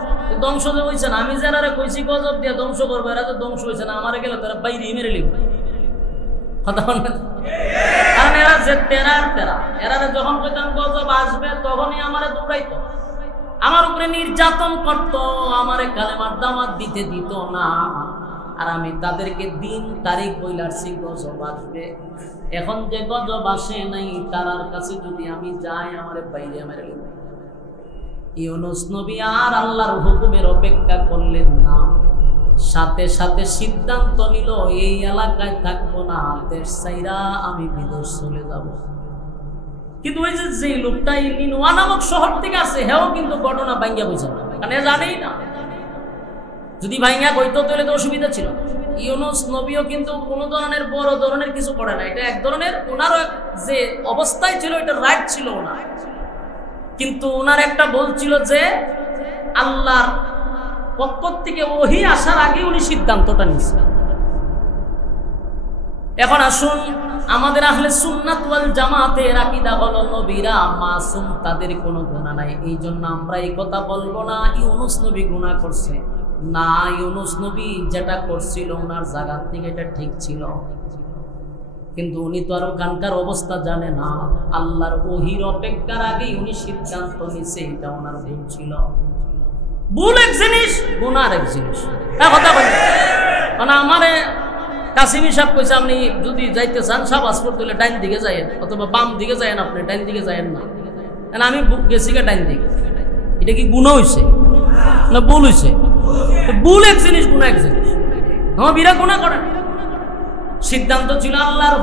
ধ্বংস যে হইছে না। আমি যারা কইছি গজব দিয়া ধ্বংস করবো, এরা তো ধ্বংস হয়েছে না, আমারে গেলে তারা বাইরে মেরে লিখব। কথা বল না? কারণ এরা যে এরা যখন কইতাম গজব আসবে তখনই আমারে দৌড়াইতো, আমার উপরে নির্যাতন করত, আমারে কালেমার দাওয়াত দিতে দিত না। আর আমি তাদেরকে দিন তারিখ বইলাছি গজব আসবে। এখন যে গজব আসে নাই, তারার কাছে যদি আমি যাই আমারে বাইরে মেরে লিখব। ইউনূস নবী আর আল্লাহর হুকুমের অপেক্ষা করলেন না, সাথে সাথে সিদ্ধান্ত নিল এই এলাকায় থাকবো না, দেশ ছাইরা আমি বিদেশ চলে যাব। কিন্তু ওই যে লোকটা নিনুয়া নামক শহর থেকে আসে, হেও কিন্তু ঘটনা ভাঙ্গা বুঝে না, কারণ এ জানেই না। যদি ভাঙ্গা কইতো তাহলে তো অসুবিধা ছিল। ইউনূস নবীও কিন্তু কোনো ধরনের বড় ধরনের কিছু করে না, এটা এক ধরনের ওনারও যে অবস্থায় ছিল এটা রাইট ছিল ওনার, কিন্তু ওনার একটা ভুল ছিল যে আল্লাহর পক্ষ থেকে ওহী আসার আগে উনি সিদ্ধান্তটা নিয়েছেন। এখন আসুন, আমাদের আহলে সুন্নাত ওয়াল জামাতের আকীদা হলো নবীরা মাসুম, তাদের কোনো গুনাহ নাই। এই জন্য আমরা এই কথা বলবো না ইউনূস নবী গুনাহ করছে, না ইউনূস নবী যেটা করছিল ওনার জায়গা থেকে এটা ঠিক ছিল, কিন্তু উনি তো আর ওখানকার অবস্থা জানে না। আল্লাহর ওহীর অপেক্ষার আগেই উনি সিদ্ধান্ত নিছে, এটা ওনার ভুল ছিল। ভুল এক জিনিস, গুনাহ এক জিনিস। কথা বলি মানে আমারে কাসিমি সাহেব কইছে আপনি যদি যাইতে চান শাহবাজপুর তুলে ডাইন দিকে যাইয়েন, অথবা বাম দিকে যাইয়েন, আপনি ডাইন দিকে যাইয়েন না। আমি গেছি গা ডাইন দিকে, এটা কি গুনাহ হইছে না ভুল হইছে? ভুল এক জিনিস, গুনাহ এক জিনিস। বিরা গুনাহ করেন, সিদ্ধান্ত ছিল আল্লাহর।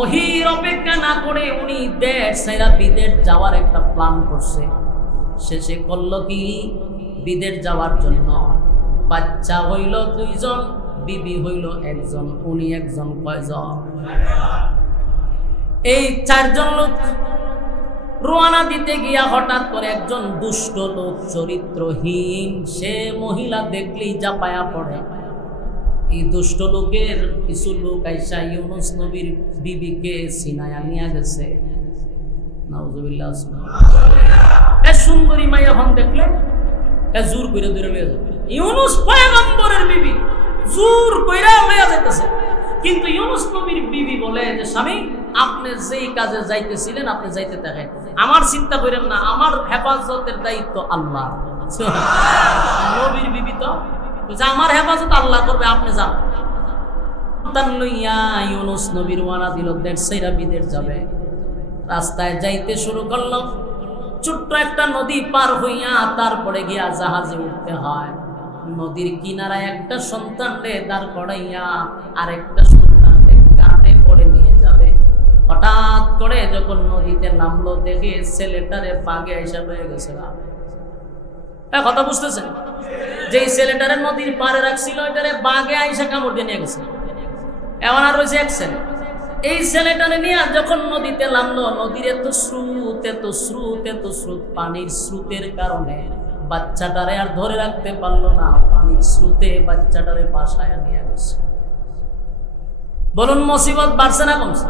ওহির অপেক্ষা না করে উনি দেশ ছেড়ে বিদেশ যাওয়ার একটা প্ল্যান করছে। শেষে করলো কি, বিদেশ যাওয়ার জন্য বাচ্চা হইল 2 জন, বিবি হইল 1 জন। উনি একজন কয়জন? এই 4 জন লোক রওনা দিতে গিয়া হঠাৎ করে একজন দুষ্ট লোক, চরিত্রহীন, সে মহিলা দেখলেই জাপায়া পড়ে। এই দুষ্ট লোকের কিছু লোক আইসা ইউনুস নবীর বিবিকে সিনায়া নিয়ে গেছে। নাউজুবিল্লাহ। সুন্দরী মাই এখন দেখলে জোর করে ধরে লয়ে যাবে। ইউনুস পয়গম্বরের বিবি জোর কইরা লয়ে যাইতেছে। কিন্তু ইউনুস নবীর বিবি বলে যে স্বামী, আপনি যেই কাজে যাইতেছিলেন আপনি যাইতে থাকেন, আমার চিন্তা করেন না, আমার হেফাজতের দায়িত্ব আল্লাহ। নবীর বিবি তো আমার হেফাজত আল্লাহ করবে, আপনি যান। লইয়া ইউনুস নবীর ওয়ানা দিল, দেশ ছেড়ে বিদেশ যাবে। রাস্তায় যাইতে শুরু করলো। ছোট্ট একটা নদী পার হইয়া তারপরে গিয়া জাহাজে উঠতে হয়। নদীর কিনারায় একটা সন্তানরে দাঁড় করাইয়া আরেকটা সন্তানরে কাঁধে করে নিয়ে যাবে। হঠাৎ করে যখন নদীতে নামলো, দেখে ছেলেটারে বাগে এসে হয়ে গেছে। কথা বুঝতেছেন? যে ছেলেটারে নদীর পারে রাখছিল, ওইটারে বাগে আইসা কামড় দিয়ে নিয়ে গেছে। এমন আর রয়েছে এক ছেলে। এই ছেলেটারে নিয়ে যখন নদীতে নামলো, নদীর এত স্রোত, পানির স্রোতের কারণে বাচ্চাটারে আর ধরে রাখতে পারলো না। পানির স্রোতে বাচ্চাটারে বাসায় নিয়ে গেছে। বলুন মুসিবত বাড়ছে না কমছে?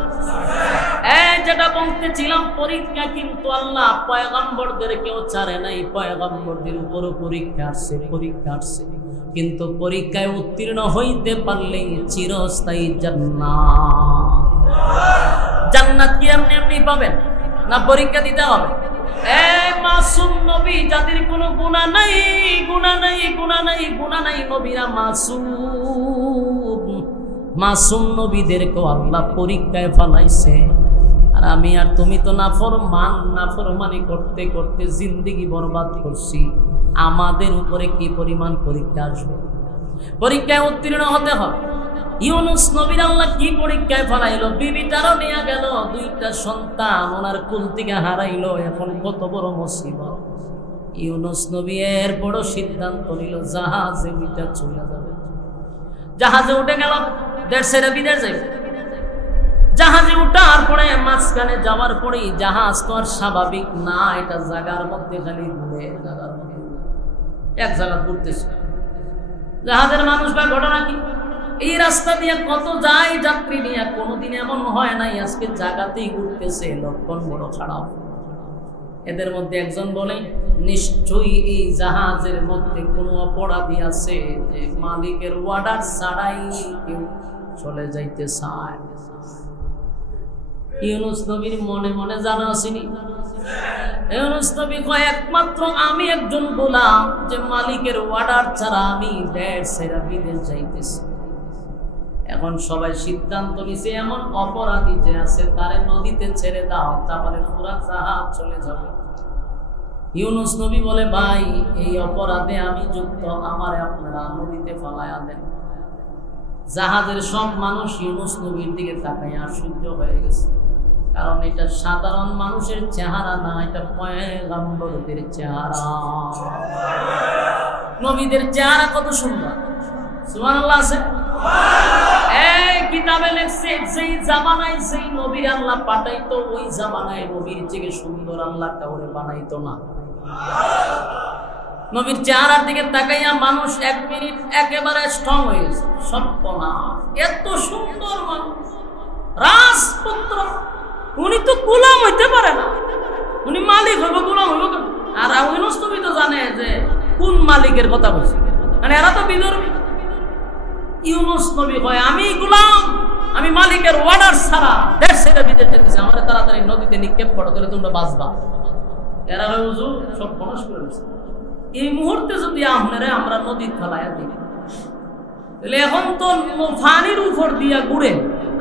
এই যেটা বলতেছিলাম, পরীক্ষা কিন্তু আল্লাহ পয়গম্বরদের কেউ ছাড়ে নাই। পয়গম্বরদের উপরও পরীক্ষা আসছে, কিন্তু পরীক্ষায় উত্তীর্ণ হইতে পারলেই চিরস্থায়ী জান্নাত কি এমনি এমনি পাবেন না, পরীক্ষা দিতে হবে। মাসুম নবী যাদের কোনো গুনাহ নাই, নবীরা মাসুম নবীদেরকেও আল্লাহ পরীক্ষায় ফলাইছে। আর আমি আর তুমি তো নাফরমানি করতে করতে জিন্দেগি বরবাদ করছি। আমাদের উপরে কি পরিমাণ পরীক্ষা আসবে? পরীক্ষায় উত্তীর্ণ হতে হবে। ইউনুস নবীর আল্লাহ কি পরীক্ষায় ফলাইলো? বিবিটারও নিয়ে গেল, 2টা সন্তান ওনার কুল থেকে হারাইলো। এখন কত বড় মুসিবত! ইউনুস নবী এর বড় সিদ্ধান্ত নিল, জাহাজে উঠে চলে যাবে। জাহাজে উঠে গেল, দেশ ছেড়ে বিদেশ যাবে। জাহাজে উঠার পরে মাঝখানে যাওয়ার পরেই জাহাজ তো আর স্বাভাবিক না, এটা জায়গার মধ্যে খালি ঘুরে, এক জায়গা ঘুরতেছে। জাহাজের মানুষ বা ঘটনা কি, এই রাস্তা দিয়ে কত যায় যাত্রী নিয়ে, কোনোদিন এমন হয় নাই আজকে জায়গাতেই ঘুরতেছে। লক্ষণ বড় খারাপ। এদের মধ্যে একজন বলে, নিশ্চয়ই এই জাহাজের মধ্যে কোনো অপরাধী আছে যে মালিকের অর্ডার ছাড়াই কেউ চলে যাইতে চায়। ইউনুস নবীর মনে মনে জানা আসেনি। ইউনুস নবী কয়, একমাত্র আমি একজন গোলাম যে মালিকের অর্ডার ছাড়া আমি দেশ ছেড়ে বিদেশ যাইতেছি। এখন সবাই সিদ্ধান্ত নিছে, এমন অপরাধী যে আছে তারে নদীতে ছেড়ে দাও, তাহলে পুরা জাহাজ চলে যাবে। ইউনুস নবী বলে, ভাই এই অপরাধে আমি যুক্ত, আমারে আপনারা নদীতে ফলায়া দেন। জাহাজের সব মানুষ ইউনুস নবীর দিকে তাকায় আশ্চর্য হয়ে গেছে, কারণ এটা সাধারণ মানুষের চেহারা না, এটা পয়গম্বরদের চেহারা। নবীদের চেহারা কত সুন্দর, সুবহানাল্লাহ আছে। এই কিতাবে লেখছে, যেই জামানায় যেই নবীর আল্লাহ পাঠাইতো, ওই জামানায় নবীর থেকে সুন্দর আল্লাহ কাউরে বানাইতো না। নবীর চেহারার দিকে তাকাইয়া মানুষ 1 মিনিট একেবারে স্ট্রং হয়ে গেছে। সপ্পনা এত সুন্দর মানুষ, রাজপুত্র, উনি তো গোলাম হইতে পারে না, উনি মালিক হইব, গোলাম হইব কেন? আর ইউনুস নবী তো জানে যে কোন মালিকের কথা বলছে, মানে এরা তো বিধর্মী। ইউনুস নবী কয়, আমি গোলাম, আমি মালিকের অর্ডার ছাড়া দেশ ছেড়ে বিদেশ যেতেছি, আমার তাড়াতাড়ি নদীতে নিক্ষেপ করো, তাহলে তোমরা বাঁচবা। এরা হয় হুজুর সব বনস করে দিচ্ছে। এই মুহূর্তে যদি আমরা নদী ফেলাইয়া দিই, তাহলে এখন তো ফানির উপর দিয়া ঘুরে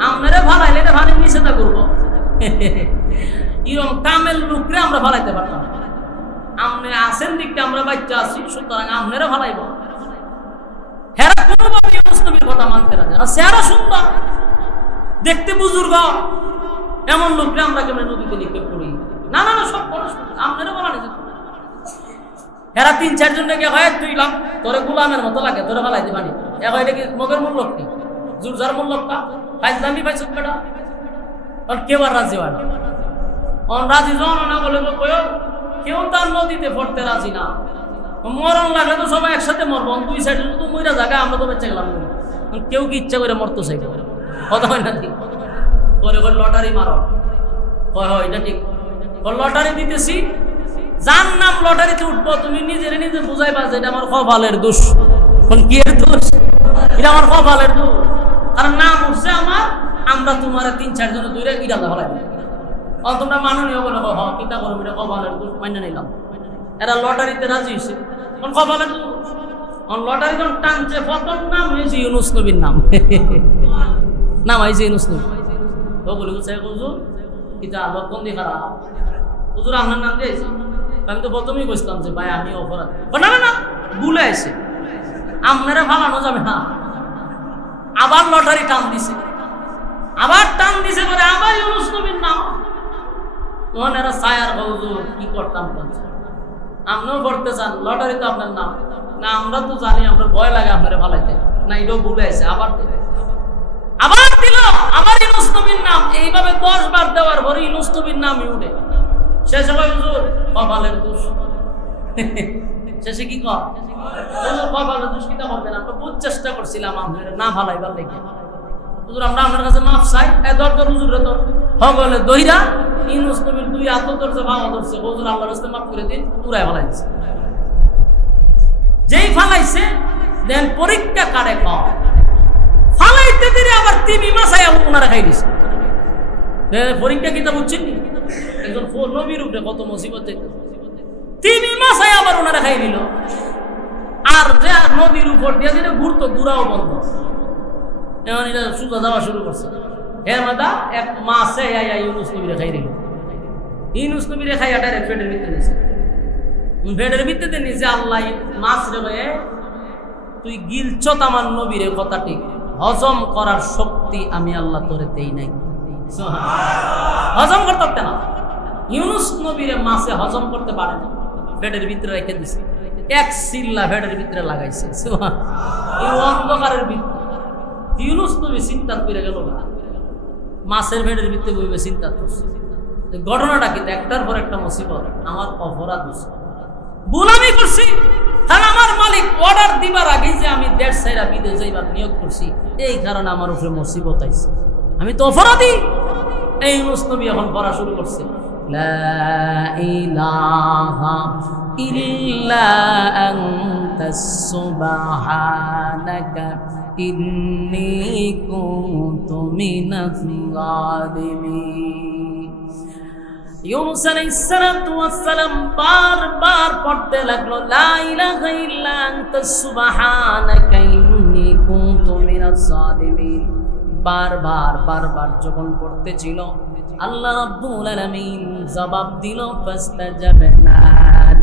আপনারা ফালাইলে এটা ফানির নিচে না করবো। এরকম কামেল লোকরে আমরা ফালাইতে পারতাম। আপনি আসেন দিকটা আমরা বাচ্চা আছি, সুতরাং আপনারা ফালাইব। হেরা কোনোভাবে ইউনুস নবীর কথা মানতে না, চেহারা সুন্দর, দেখতে বুজুর্গ, এমন লোকরা আমরা কেমন নদীতে নিক্ষেপ করি? না না না, সব আপনারা বলা নিয়ে এরা 3-4 জন ডেকে হয় তুইলাম তোরে গুলামের মতো লাগে, তোরে ফেলাই দিবানি। এখন এটা কি মগের মূল লোক নেই, জুরজার মূল লোকটা ফাইজলামি পাইছ বেটা। কারণ কেউ আর রাজি হয় না। রাজি জন না বলে কেউ তার নদীতে পড়তে রাজি না। মরণ লাগলে তো সবাই একসাথে মরবো, 2 সাইডে তো মইরা জায়গায় আমরা তো বেঁচে গেলাম। কেউ কি ইচ্ছা করে মরতে চাইবে? কথা হয় না ঠিক? পরে লটারি মারো, হয় এটা ঠিক। লটারি দিতেছি, যার নাম লটারিতে উঠবো তুমি নিজের নিজে বুঝাইবা যে এটা আমার কপালের দোষ। কি এর দোষ? এটা আমার কপালের দোষ। কারণ নাম উঠছে আমার, আমরা তোমার 3-4 জন দূরে ইরাদা হলাই তোমরা মাননীয় বলে কিতা করো, এটা কপালের দোষ মান্য নিলাম। এরা লটারিতে রাজি হয়েছে, কোন কপালের দোষ? লটারি যখন টানছে প্রথম নাম হয়েছে ইউনুস নবীর নাম, নাম হয়েছে ইউনুস নবী। ও বলি হুজুর কিতা লক্ষণ দিয়ে খারাপ, হুজুর আপনার নাম দিয়েছে। আমি তো প্রথমেই বুঝতাম যে ভাই আমি অপরাধ। না না না, ভুলে আসে, আপনারা ফালানো যাবে না। আবার লটারি টান দিছে, আবার টান দিছে পরে আবার ইউনুস নবীর নাম। তখন এরা সায়ার হুজুর কি করতাম বলছে, আপনিও করতে চান, লটারি তো আপনার নাম না। আমরা তো জানি, আমরা ভয় লাগে আপনারা ফালাইতে না, এটাও ভুলে আসে। আবার আবার দিল, আবার ইউনুস নবীর নাম। এইভাবে 10 বার দেওয়ার পরে ইউনুস নবীর নামই উঠে। শেষে কয় হুজুর কপালের দোষ। শেষে কি কয় হুজুর কপালের দোষ, কিতা করবেন? আমরা বহুত চেষ্টা করছিলাম আপনারা না ভালাইবার লেগে। হুজুর আমরা আপনার কাছে মাফ চাই। দরকার হুজুরে তো হগলে দইরা ইউনুস নবীর 2 হাত ধরছে, ভাও ধরছে, হুজুর আল্লাহর রাস্তে মাফ করে দিন, পুরাই ফালাইছে। যেই ফালাইছে দেন পরীক্ষা কারে কয় ফালাইতে দিলে আবার তিমি মাছাই ওনারা খাই দিছে। পরীক্ষা কিতা বুঝছেন নি? একজন নবীর উপরে কত মুসিবত তিমি মাছাই আবার ওনারা খাই দিল। আর যে নদীর উপর দিয়ে যেটা ঘুরতো ঘুরাও বন্ধ, এখন এটা সুজা যাওয়া শুরু করছে। মাদা এক মাছে ইউনুস নবীরে খাই দিল। ইউনুস নবীরে খাই ডাইরেক্ট পেটের ভিতরে নিয়েছে। পেটের ভিতরে নিয়েছে আল্লাহ মাছ রে ভাই তুই গিলছ আমার নবীরে, কথা ঠিক, হজম করার শক্তি আমি আল্লাহ তোরে দেই নাই। হজম করতে পারতে না, ইউনুস নবীরে মাছে হজম করতে পারে না, পেটের ভিতরে রেখে দিছে। এক সিল্লা পেটের ভিতরে লাগাইছে। এই অন্ধকারের ভিতরে ইউনুস নবী চিন্তা করে গেল না, মাছের পেটের ভিতরে বইবে চিন্তা করছে। ঘটনাটা কিন্তু একটার পর একটা মুসিবত। আমার অপরাধ হচ্ছে, গোলামি করছি, কারণ আমার মালিক অর্ডার দিবার আগে যে আমি 1.5 সাইরা বিদেশ যাইবার নিয়োগ করছি, এই কারণে আমার উপরে মুসিবত আইছে, আমি তো অপরাধী। এই ইউনুস নবী এখন পড়া শুরু করছে, লা ইলাহা ইল্লা আনতাস সুবহানাকা ইন্নী কুনতু মিনাজ জালিমিন। ইউনুস আলাইহিস সালাতু ওয়াস সালাম বারবার পড়তে লাগলো, লা ইলাহা ইল্লা আনতাস সুবহানাকা ইন্নী কুনতু মিনাজ জালিমিন। বারবার বারবার যখন পড়তেছিল, আল্লাহ রাব্বুল আলামিন জবাব দিল, ফাস্তাজাবনা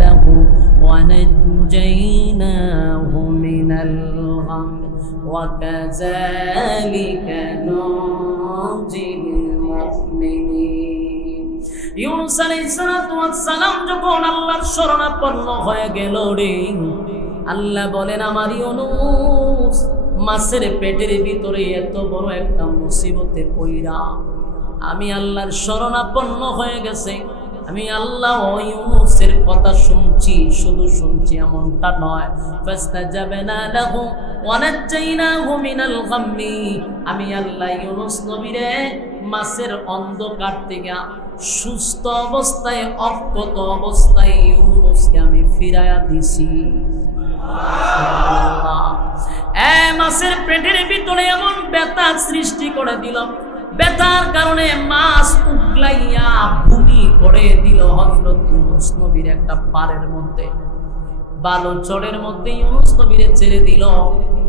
লাহু ওয়া নাজাইনাহু মিনাল গাম ওয়া কাযালিকা নুনজিল মুমিনিন। ইউনুস আলাইহিস সালাতু ওয়াস সালাম যখন আল্লাহর শরণাপন্ন হয়ে গেল রে, আল্লাহ বলেন আমার ইউনুস মাছের পেটের ভিতরে এত বড় একটা মুসিবতে পইরা আমি আল্লাহর শরণাপন্ন হয়ে গেছে। আমি আল্লাহ ইউনুসের কথা শুনছি, শুধু শুনছি এমনটা নয়, ফাস্তাজাবনা লাহু ওয়া নাজাইনাহু মিনাল গাম্মি। আমি আল্লাহ ইউনুস নবীরে মাছের অন্ধকার থেকে সুস্থ অবস্থায়, অক্ষত অবস্থায় ইউনুসকে আমি ফিরাইয়া দিছি। মাছের পেটের ভিতরে এমন ব্যথা সৃষ্টি করে দিল, ব্যথার কারণে মাছ উগলাইয়া ভূমি করে দিল হযরত ইউনুস নবীর একটা পাড়ের মধ্যে, বালু চরের মধ্যে ইউনুস নবীরে ছেড়ে দিল।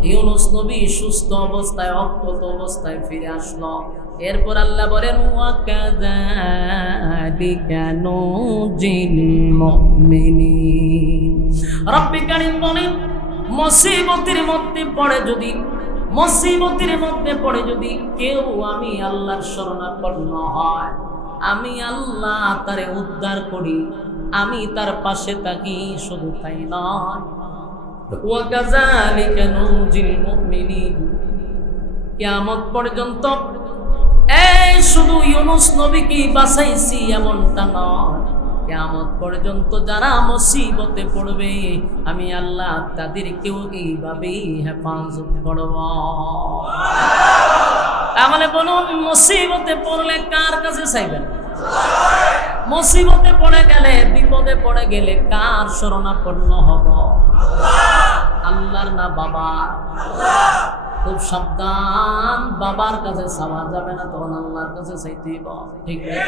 ইউনুস নবী সুস্থ অবস্থায়, অক্ষত অবস্থায় ফিরে আসলো। এরপর আল্লাহ বলেন, ওয়া কাযালিকা নুনজিল মুমিনিন। রব্বি কারীম বলেন, মুসিবতের মধ্যে পড়ে যদি মুসিবতের মধ্যে পড়ে যদি কেউ আমি আল্লাহর শরণাপন্ন হয়, আমি আল্লাহ তারে উদ্ধার করি, আমি তার পাশে থাকি। শুধু তাই নয়, ওয়া কাযালিকা নুজিল মুমিনিন, কিয়ামত পর্যন্ত এই শুধু ইউনূস নবীকে বাঁচাইছি এমনটা নয়, কিয়ামত পর্যন্ত যারা মুসিবতে পড়বে আমি আল্লাহ তাদেরকেও এইভাবেই হেফাজত করব। তাহলে বলুন, মুসিবতে পড়লে কার কাছে চাইবেন? মুসিবতে পড়ে গেলে, বিপদে পড়ে গেলে কার শরণাপন্ন হব? আল্লাহর না বাবার? খুব সাবধান, বাবার কাছে চাওয়া যাবে না, তখন আল্লাহর কাছে চাইতে হবে। ঠিক আছে?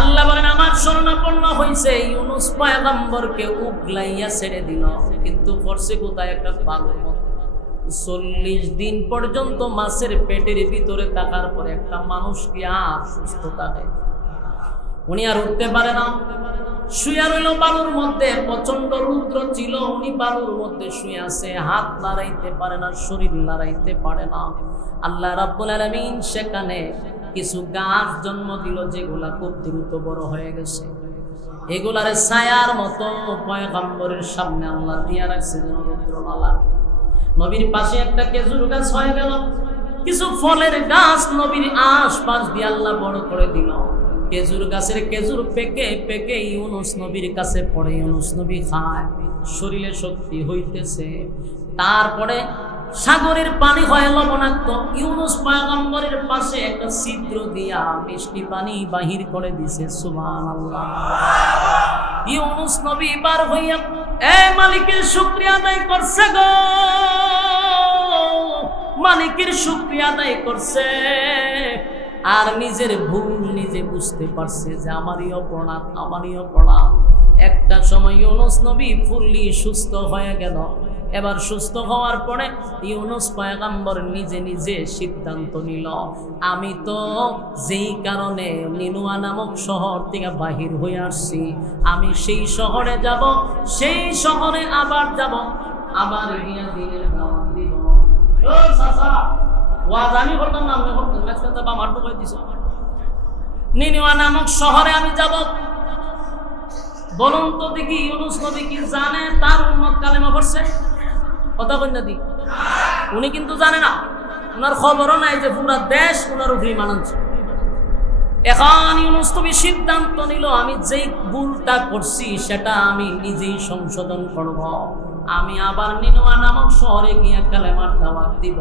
আল্লাহ বলেন আমার শরণাপন্ন হইছে, ইউনূস পয়গম্বরকে উগলাইয়া ছেড়ে দিল, কিন্তু পড়ছে কোথায়? একটা বালুর মধ্যে। 40 দিন পর্যন্ত মাছের পেটের ভিতরে থাকার পরে একটা মানুষ কি আর সুস্থ থাকে? উনি আর উঠতে পারে না, শুয়ে রইল বালুর মধ্যে। প্রচন্ড রৌদ্র ছিল, উনি বালুর মধ্যে শুয়ে আছে, হাত নাড়াইতে পারে না, শরীর নাড়াইতে পারে না। আল্লাহ রাব্বুল আলামিন সেখানে কিছু গাছ জন্ম দিল, যেগুলা খুব দ্রুত বড় হয়ে গেছে। এগুলার ছায়ার মতো পয়গম্বরের সামনে আল্লাহ দিয়া রাখছে, যেন রৌদ্র না লাগে। নবীর পাশে একটা খেজুর গাছ হয়ে গেল, কিছু ফলের গাছ নবীর আশপাশ দিয়ে আল্লাহ বড় করে দিল। খেজুর গাছের খেজুর পেকে পেকে ইউনূস নবীর কাছে পড়ে, ইউনূস নবী খায়, শরীরে শক্তি হইতেছে। তারপরে সাগরের পানি হয় লবণাক্ত, ইউনূস পয়গম্বরের পাশে একটা ছিদ্র দিয়া মিষ্টি পানি বাহির করে দিছে। সুবহানাল্লাহ। ইউনূস নবী বার হইয়া মালিকের শুকরিয়া আদায় করছে গো, মালিকের শুকরিয়া আদায় করছে। আর নিজের ভুল নিজে বুঝতে পারছে যে আমারই অপরাধ, আমারই অপরাধ। একটা সময় ইউনূস নবী ফুললি সুস্থ হয়ে গেল। এবার সুস্থ হওয়ার পরে ইউনূস পয়গম্বর নিজে নিজে সিদ্ধান্ত নিল, আমি তো যেই কারণে নিনুয়া নামক শহর থেকে বাহির হয়ে আসছি, আমি সেই শহরে যাব, সেই শহরে আবার যাব, আবার গিয়া দিনের দাওয়াত দিব। ও চাচা, ওয়াজ আমি করতাম না, আপনি করতেন, মাঝখানে বাম হাত ঢুকাই দিছে। নিনুয়া নামক শহরে আমি যাব। বলুন তো দেখি, ইউনূস নবী কি জানে তার উম্মত কালেমা পড়ছে? কথা কন্যা দি, উনি কিন্তু জানে না, ওনার খবরও নাই যে পুরা দেশ ওনার উপরে মানাচ্ছে। এখন ইউনূস নবী সিদ্ধান্ত নিল, আমি যেই ভুলটা করছি সেটা আমি নিজেই সংশোধন করব। আমি আবার নিনুয়া নামক শহরে গিয়ে কালেমার দাওয়াত দিব।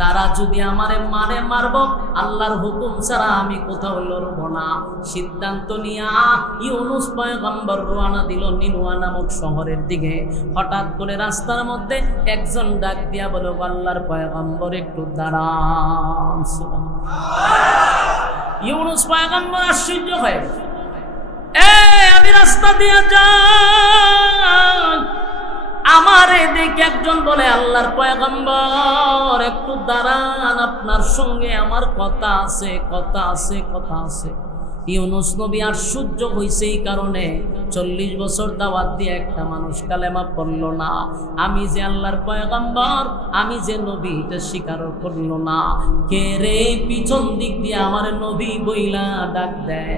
তারা যদি আমারে মারে মারব, আল্লাহর হুকুম ছাড়া আমি কোথাও লড়ব না। সিদ্ধান্ত নিয়া ইউনূস পয়গম্বর রওনা দিল নিনুয়া নামক শহরের দিকে। হঠাৎ করে রাস্তার মধ্যে একজন ডাক দিয়া বলল, আল্লাহর পয়গম্বর একটু দাঁড়ান। ইউনূস পয়গম্বর আশ্চর্য হয়ে, আমি রাস্তা দিয়ে যাই, আমার এদিকে একজন বলে, আল্লাহর পয়গম্বর একটু দাঁড়ান, আপনার সঙ্গে আমার কথা আছে, কথা আছে, কথা আছে। ইউনূস নবী আশ্চর্য হইছে এই কারণে, 40 বছর দাওয়াত দিয়ে একটা মানুষ কালেমা পড়ল না। আমি যে আল্লাহর পয়গম্বর, আমি যে নবী, এটা স্বীকার করল না। কে রে পিছন দিক দিয়ে আমার নবী বইলা ডাক দেয়।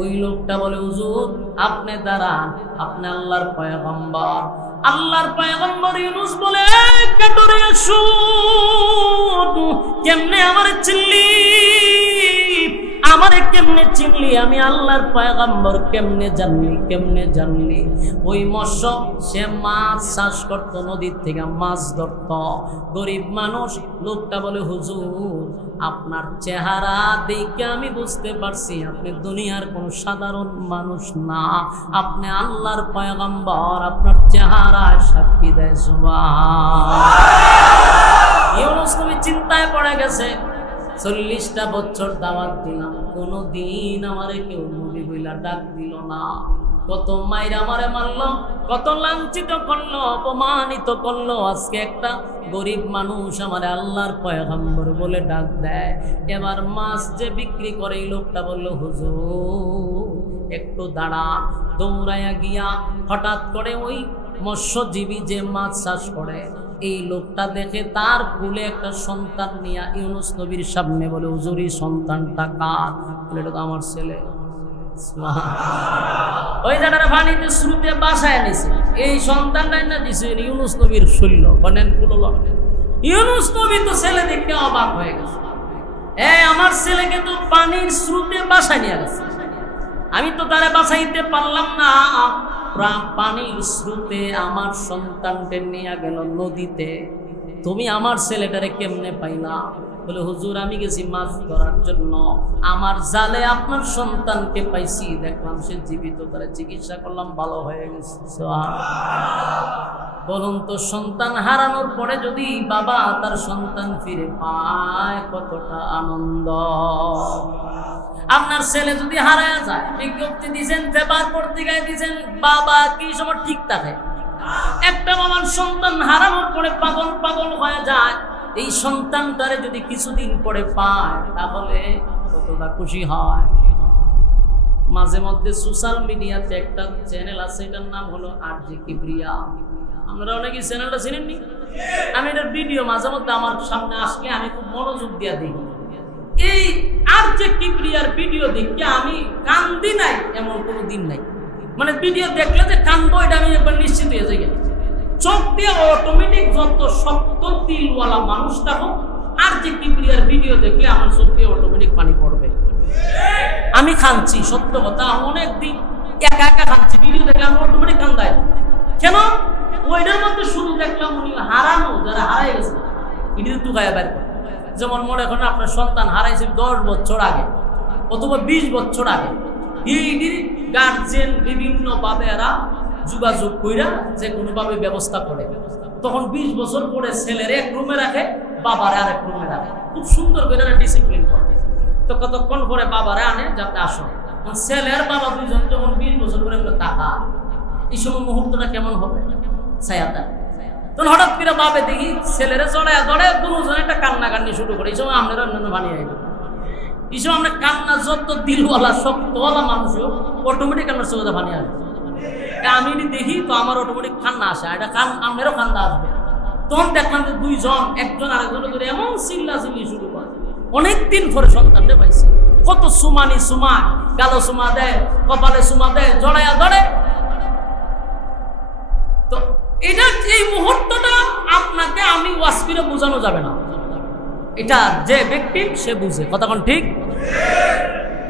ওই লোকটা বলে, হুজুর আপনি দাঁড়ান, আপনি আল্লাহর পয়গম্বর। আল্লাহর পয়গম্বর ইউনূস বলে, কেটরে কেমনে আমার চিনলি, আমারে কেমনে চিনলি, আমি আল্লাহর পয়গম্বর কেমনে জানলি, কেমনে জানলি? ওই মৎস্য সে মাছ চাষ করতো, নদীর থেকে মাছ ধরত, গরিব মানুষ। লোকটা বলে, হুজুর আপনার চেহারা দেখে আমি বুঝতে পারছি আপনি দুনিয়ার কোন সাধারণ মানুষ না, আপনি আল্লাহর পয়গম্বর, আপনার চেহারা সাক্ষী দেয়। সুবহানাল্লাহ। ইউনূস নবী চিন্তায় পড়ে গেছে, 40টা বছর দাওয়াত দিলাম, কোনদিন আমারে কেউ নবী বইলা ডাক দিল না। কত মাইর আমারে মারলো, কত লাঞ্ছিত করলো, অপমানিত করলো। আজকে একটা গরিব মানুষ আমারে আল্লাহর পয়গম্বর বলে ডাক দেয়। এবার মাছ যে বিক্রি করে এই লোকটা বলল, হুজুর একটু দাঁড়ান। দৌড়াইয়া গিয়া হঠাৎ করে ওই মৎস্যজীবী যে মাছ চাষ করে এই লোকটা দেখে তার কোলে একটা সন্তান নিয়ে ইউনুস নবীর সামনে বলে, হুজুর এই সন্তানটা কার? বলে, এটা তো আমার ছেলে। ওই জায়গাটা পানিতে শুরুতে বাসায় এনেছে, এই সন্তানটাই না দিছে ইউনুস নবীর শৈল্য বলেন কুলো। ইউনুস নবী তো ছেলে দেখতে অবাক হয়ে গেছে, আমার ছেলেকে তো পানির স্রোতে বাসায় নিয়ে গেছে, আমি তো তারে বাঁচাইতে পারলাম না, পানির স্রোতে আমার সন্তানকে নিয়ে গেল নদীতে, তুমি আমার ছেলেটারে কেমনে পাইলা? বলে, হুজুর আমি গেছি মাছ ধরার জন্য, আমার জালে আপনার সন্তানকে পাইছি, দেখলাম সে জীবিত, তারা চিকিৎসা করলাম, ভালো হয়ে গেছে। বলুন তো, সন্তান হারানোর পরে যদি বাবা তার সন্তান ফিরে পায় কতটা আনন্দ। আপনার ছেলে যদি হারায় যায়, বিজ্ঞপ্তি দিয়েছেন, পেপার পত্রিকায় দিয়েছেন, বাবা কি সময় ঠিক থাকে? একটা বাবার সন্তান হারানোর পরে পাগল পাগল হয়ে যায়, এই সন্তানটারে যদি কিছুদিন পরে পায় তাহলে কতটা খুশি হয়। মাঝে মধ্যে সোশ্যাল মিডিয়াতে একটা চ্যানেল আছে, এটার নাম হলো আরজে কিবরিয়া। আপনারা অনেকে চ্যানেলটা চিনেননি? আমি এটার ভিডিও মাঝে মধ্যে আমার সামনে আসলে আমি খুব মনোযোগ দিয়ে দেখি। এই আরজে কিবরিয়ার ভিডিও দেখে আমি কান্দি নাই এমন কোনো দিন নাই, মানে ভিডিও দেখলে যে কান্দবো এটা আমি একবার নিশ্চিত হয়ে যাই। চোখ দিয়ে অটোমেটিক যত শক্ত দিলওয়ালা মানুষ থাকো, আরজে কিবরিয়ার ভিডিও দেখলে আমার চোখ দিয়ে অটোমেটিক পানি পড়বে। আমি কাঁদছি, সত্য কথা, অনেক দিন একা একা কাঁদছি, ভিডিও দেখলে আমি অটোমেটিক কান্দায়। কেন? ওইটার মধ্যে শুরু দেখলাম উনি হারানো, যারা হারাই গেছে এটি তো গায়ে বের করে। যেমন মনে করেন আপনার সন্তান হারাইছে 10 বছর আগে অথবা 20 বছর আগে, এইটির গার্জেন বিভিন্ন ভাবে এরা যোগাযোগ কইরা যে কোনোভাবে ব্যবস্থা করে, তখন 20 বছর পরে ছেলের এক রুমে রাখে, বাবার আরেক রুমে রাখে, খুব সুন্দর করে ডিসিপ্লিন করে। তো কতক্ষণ পরে বাবারা আনে যাতে আসো, ছেলের বাবা দুজন যখন 20 বছর করে টাকা, এই সময় মুহূর্তটা কেমন হবে? ছায়াটা তখন হঠাৎ করে বাবে দেখি ছেলেরা চড়ায় ধরে দুজন একটা কান্না কান্নি শুরু করে। এই সময় আপনারা অন্যান্য বানিয়ে আইব, এই সময় আমরা কান্না যত দিলওয়ালা শক্তওয়ালা মানুষও অটোমেটিক আমার চোখে বানিয়ে আসবে। আমি দেখি তো আমার অটোমেটিক কান্না আসে, এটা আমারও কান্না আসবে। তখন দেখলাম যে দুইজন একজন আরেকজনের ধরে এমন চিল্লা চিল্লি শুরু করে। অনেকদিন পরে সন্তানটা পাইছে, কত সুমানি সুমা, গালো সুমা দেয়, কপালে সুমা দেয়, জড়াইয়া ধরে। তো এটা এই মুহূর্তটা আপনাকে আমি ওয়াজ করে বোঝানো যাবে না, এটা যে ব্যক্তি সে বুঝে। কথা কোন ঠিক?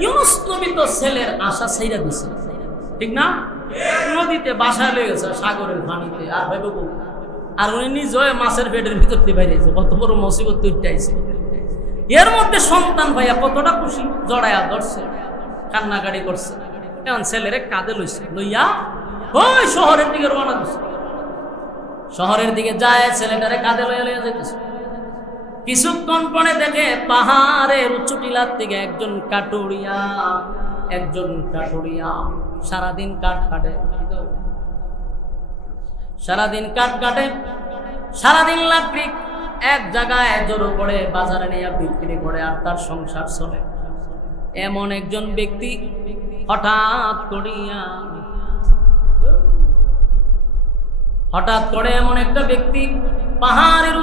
ইউনুস নবী তো ছেলের আশা ছাইরা দিছে, ঠিক না? নদীতে বাসায় লয়ে গেছে সাগরের পানিতে, আর ভাইব আর উনি নিজে মাছের পেটের ভিতর দিয়ে বাইরেছে, কত বড় মুসিবত তৈরি আইছে। এর মধ্যে সন্তান ভাইয়া কতটা খুশি, জড়াইয়া ধরছে, কান্নাকাটি করছে। এখন ছেলেরে কাঁধে লইছে, লইয়া ওই শহরের দিকে রওনা দিছে। শহরের দিকে যায়, ছেলেটারে কাঁধে লইয়া লইয়া যাইতেছে। কিছুক্ষণ পরে দেখে পাহাড়ের উঁচু টিলার থেকে একজন কাটুরিয়া সারাদিন কাঠ কাটে, সারাদিন লাকড়ি এক জায়গায় জড়ো করে বাজারে নিয়ে বিক্রি করে, আর তার সংসার চলে। এমন একজন ব্যক্তি হঠাৎ করে এমন একটা ব্যক্তি পাহাড়ের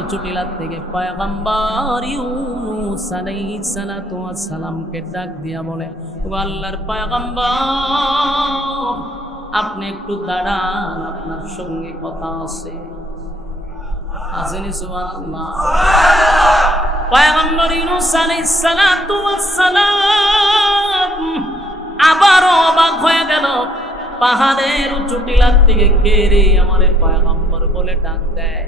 উঁচু টিলার থেকে পয়গম্বর ইউনূস আলাইহিস সালাতু ওয়াস সালামকে ডাক দিয়া বলে, ও আল্লাহর পয়গম্বর, আপনি একটু দাঁড়ান, আপনার সঙ্গে কথা আছে। আসেনি সুবহানাল্লাহ। পয়গম্বর ইউনূস আলাইহিস সালাতু ওয়াস সালাম আবারও অবাক হয়ে গেল, পাহাড়ের উঁচু টিলার থেকে কে রে আমারে পয়গম্বর বলে ডাক দেয়,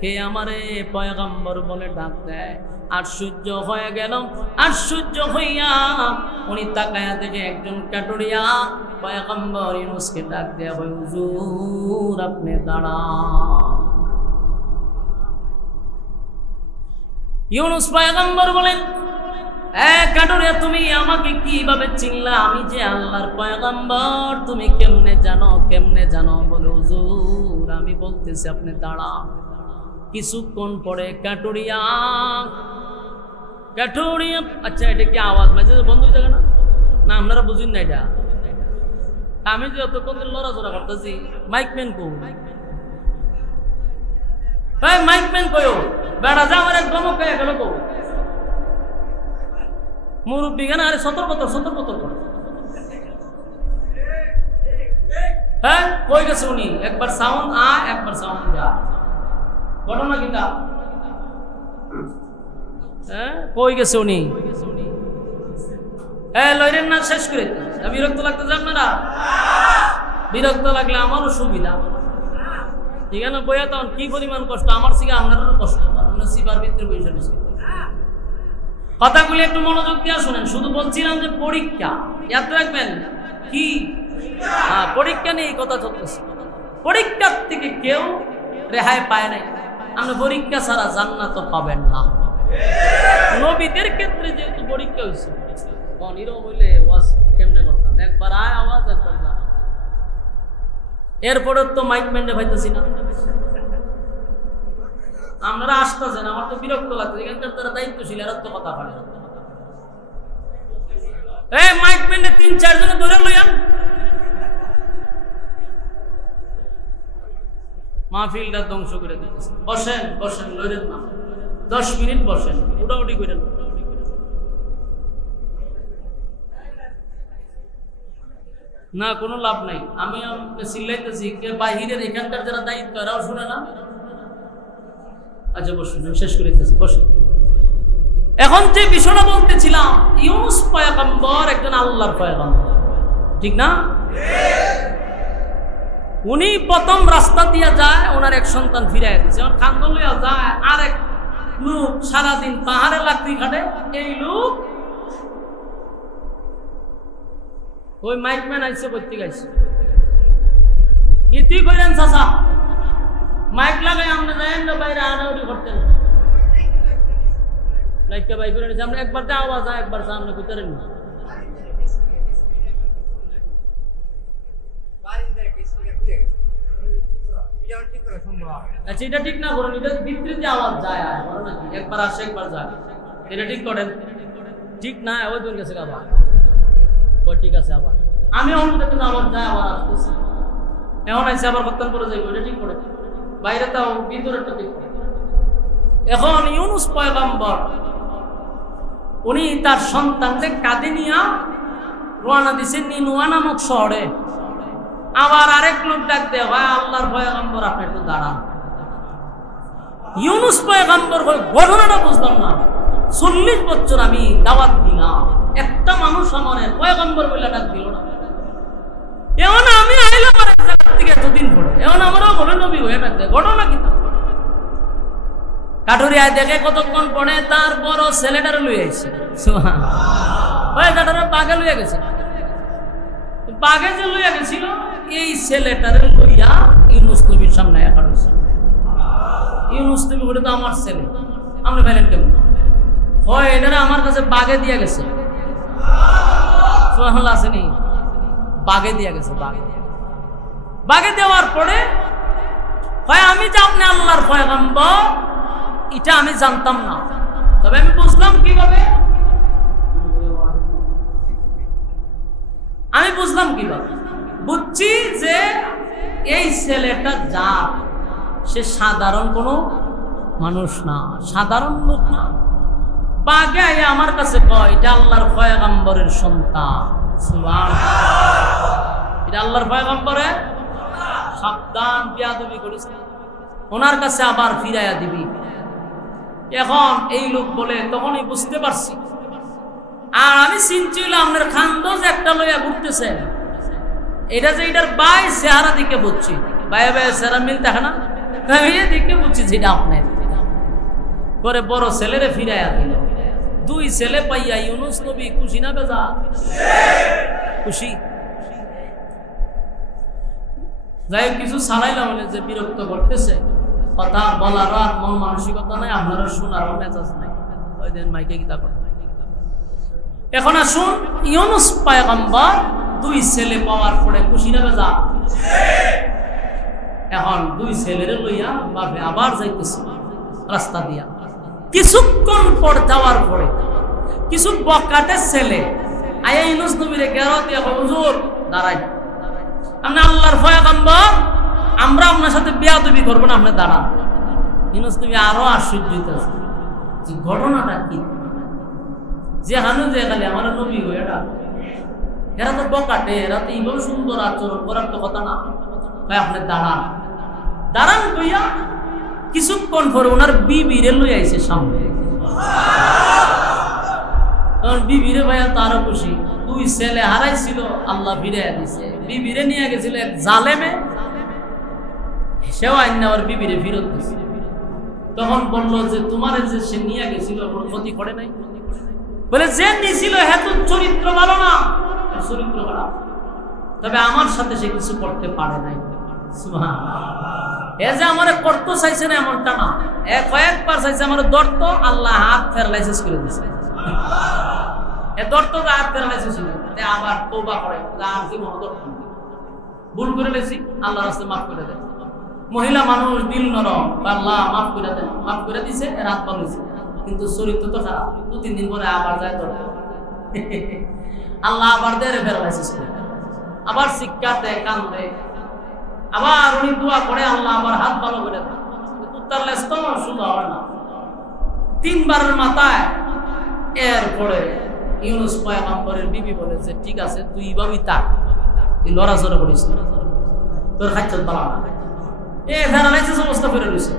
কে আমারে পয়গম্বর বলে ডাক দেয়। আশ্চর্য হয়ে গেল, আশ্চর্য হইয়া উনি তাকায়া দেখে একজন কাটুরিয়া পয়গম্বর ইউনূসকে ডাক দেয়া, হুজুর আপনি দাঁড়ান। ইউনূস পয়গম্বর বলেন, কাটুরিয়া তুমি আমাকে কিভাবে চিনলা? আমি যে আল্লাহর পয়গম্বর, তুমি কেমনে জানো? বলে, হুজুর আমি বলতেছি আপনি দাঁড়ান। কিছুক্ষণ পরে কাটুরিয়া, আচ্ছা এটা কি আওয়াজ মাঝে বন্ধ হয়ে যাবে না? আপনারা বুঝুন না এটা? আমি যে অতক্ষণ লড়াচড়া করতেছি, মাইকম্যান কো মাইকম্যান কয়ো বেড়া যা আমার একদম কে গেল কো মুরব্বী কেন আরে 17 বছর করে হ্যাঁ কই গেছে উনি একবার সাউন্ড একবার সাউন্ড যা ঘটনা কিটা হ্যাঁ কই গেছে উনি লইরেন না শেষ করে বিরক্ত লাগতে যান না বিরক্ত লাগলে আমারও সুবিধা ঠিক আছে বইয়া তখন কি পরিমাণ কষ্ট আমার থেকে আপনারও কষ্ট সিবার ভিতরে বসে রয়েছে কথাগুলি একটু মনোযোগ দিয়ে শুনেন শুধু বলছিলাম যে পরীক্ষা ইয়াদ রাখবেন কি পরীক্ষা নিয়ে কথা চলতেছে পরীক্ষার থেকে কেউ রেহাই পায় নাই আপনি পরীক্ষা ছাড়া জান্নাত পাবেন না নবীদের ক্ষেত্রে যেহেতু পরীক্ষা হয়েছে বলে ওয়াজ কেমনে করতাম একবার আয় আওয়াজ একবার যা এরপরে তো মাইক ম্যান্ডে পাইতেছি না আপনারা আসতেছেন আমার তো বিরক্ত লাগছে এখানকার তারা দায়িত্বশীল এরা তো কথা পারে মাইক ম্যান্ডে 3-4 জনে ধরে লইয়ান মাহফিলটা ধ্বংস করে দিতেছে বসেন লইরেন না 10 মিনিট বসেন উঠাউটি করেন না কোনো লাভ নাই আমি চিল্লাইতেছি কে বাহিরের এখানকার যারা দায়িত্ব এরাও শুনে না আচ্ছা বসুন শেষ করে দিতেছি বসুন এখন যে বিষয়টা বলতেছিলাম ইউনুস পয়গম্বর একজন আল্লাহর পয়গম্বর ঠিক না উনি প্রথম রাস্তা দিয়ে যায় ওনার এক সন্তান ফিরাই দিচ্ছে কান্দ লইয়া যায় আরেক লোক সারাদিন পাহাড়ে লাকড়ি কাটে এই লোক ওই মাইকম্যান আইসে করতে গাইছে ইতি করেন চাচা মাইক লাগাই আমরা যাইন না বাইরে আনাউরি করতেন লাইকটা বাই করে আমরা একবার যা আওয়াজ হয় একবার যা আমরা কইতারেন না আচ্ছা এটা ঠিক না করেন এটা ভিতরে যে আওয়াজ যায় বলো নাকি একবার আসে একবার যায় এটা ঠিক করেন ঠিক না ওই দুই কাছে আবার ও ঠিক আছে আবার আমি অনুমতি কিন্তু আবার যায় আবার আসতেছি এখন আইসে আবার বর্তমান করে যাইব এটা ঠিক করে বাইরে তাও ভিতরেরটা ঠিক করে এখন ইউনুস পয়গম্বর উনি তার সন্তানদের কাঁধে নিয়ে রওনা দিছে নিনুয়া নামক শহরে আবার আরেক লোক ডাক দেয় ভাই আল্লাহর পয়গম্বর আপনি একটু দাঁড়ান ইউনুস পয়গম্বর ঘটনাটা বুঝলাম না 40 বছর আমি দাওয়াত দিলাম একটা মানুষ আমার পয়গম্বর বলে ডাক দিল না এমন আমি আইলাম আর এক জায়গা থেকে দুদিন পরে এমন আমারও বলে নবী হয়ে ডাক দেয় ঘটনা কি কাঠুরিয়ায় দেখে কতক্ষণ পরে তার বড় ছেলেটার লইয়া আইছে সুবহানাল্লাহ বাঘে লইয়া গেছে বাঘে যে লইয়া গেছিল এই ছেলেটার লইয়া ইউনুস নবীর সামনে একা রয়েছে ইউনুস নবী বলে তো আমার ছেলে আপনি ভাইলেন কেমন হয় এটারা আমার কাছে বাঘে দিয়া গেছে সুবহানাল্লাহ আসেনি বাঘে দিয়া গেছে বাঘে দেওয়ার পরে হয় আমি যে আপনি আল্লাহর পয়গম্বর এটা আমি জানতাম না তবে আমি বুঝলাম কিভাবে বুঝছি যে এই ছেলেটা যা সে সাধারণ কোনো মানুষ না সাধারণ লোক না বাঘে আমার কাছে কয় এটা আল্লাহর পয়গম্বরের সন্তান সুবহানাল্লাহ এটা আল্লাহর পয়গম্বরের সাবধান বিয়াদবি করিস ওনার কাছে আবার ফিরাইয়া দিবি এখন এই লোক বলে তখনই বুঝতে পারছি আর আমি চিনছিলাম আপনার খানদোজ একটা লইয়া ঘুরতেছে এটা যে এটার বাই চেহারা দিকে বুঝছি বাইরে বাইরে চেহারা মিল দেখে না দিকে বুঝছি যেটা আপনার করে বড় ছেলেরে ফিরাইয়া দিল দুই ছেলে পাইয়া ইউনুস নবী খুশি না বেজা খুশি যাই কিছু ছাড়াইলাম যে বিরক্ত করতেছে কথা বলার আর মন মানসিকতা নাই আপনারা শোনারও মেজাজ নাই ওই দিন মাইকে গীতা করে এখন আসুন ইউনুস পয়গম্বর দুই ছেলে পাওয়ার পরে খুশি না বেজা এখন দুই ছেলেরে লইয়া বাপে আবার যাইতেছে রাস্তা দিয়া কিছুক্ষণ পর যাওয়ার পরে কিছু বকাটের ছেলে আয়া ইউনুস নবীরে গেরো দিয়া হুজুর দাঁড়াই আপনি আল্লাহর পয়গম্বর আমরা আপনার সাথে বিয়াদবি করবো না আপনি দাঁড়ান ইউনূস নবী আরো আশ্চর্য হইতেছে যে ঘটনাটা কি, যে হানু যে খালি আমার নবী গো, এরা তো বকাটে, এরা তো এইভাবে সুন্দর আচরণ করার তো কথা না। ভাই আপনি দাঁড়ান দাঁড়ান কইয়া কিছুক্ষণ পরে ওনার বিবিরে লই আইছে সামনে। কারণ বিবিরে ভাইয়া তারও খুশি, দুই ছেলে হারাইছিল আল্লাহ ফিরে দিছে, বিবিরে নিয়ে গেছিল এক জালেমে, সেও আইন আবার বিবিরে ফিরত দিছে। তখন বললো যে তোমার যে সে নিয়ে গেছিল কোনো ক্ষতি করে নাই? বলে যে নিয়েছিল হ্যাঁ তো চরিত্র ভালো না, চরিত্র খারাপ, তবে আমার সাথে সে কিছু করতে পারে নাই। এ যে আমার করতে চাইছে না এমনটা না, কয়েকবার চাইছে আমার দর্ত, আল্লাহ হাত প্যারালাইসিস করে দিছে। এ দর্ত হাত প্যারালাইসিস ছিল, আবার তওবা করে আর কি ভুল করে লেছি, আল্লাহ রাস্তায় মাফ করে দেয়। মহিলা মানুষ, দিল নরম, আল্লাহ মাফ করে দেন, মাফ করে দিছে, রাত ভালো হয়েছে, কিন্তু চরিত্র তো খারাপ। 2-3 দিন পরে আবার যায় দর্ত, আল্লাহ আবার দেয় প্যারালাইসিস করে, আবার শিক্ষা দেয়, কান দেয়, আবার উনি দোয়া করে আল্লাহ আবার হাত ভালো করে দেয়। উত্তর লেস তো শুধু হয় না, 3 বারের মাথায়। এরপরে ইউনূস পয়গম্বরের বিবি বলে যে ঠিক আছে তুই এইভাবেই থাক, তুই লড়াচড়া করিস না, তোর খাচ্ছত বালা না। প্যারালাইসিস অবস্থা ফিরে রয়েছে।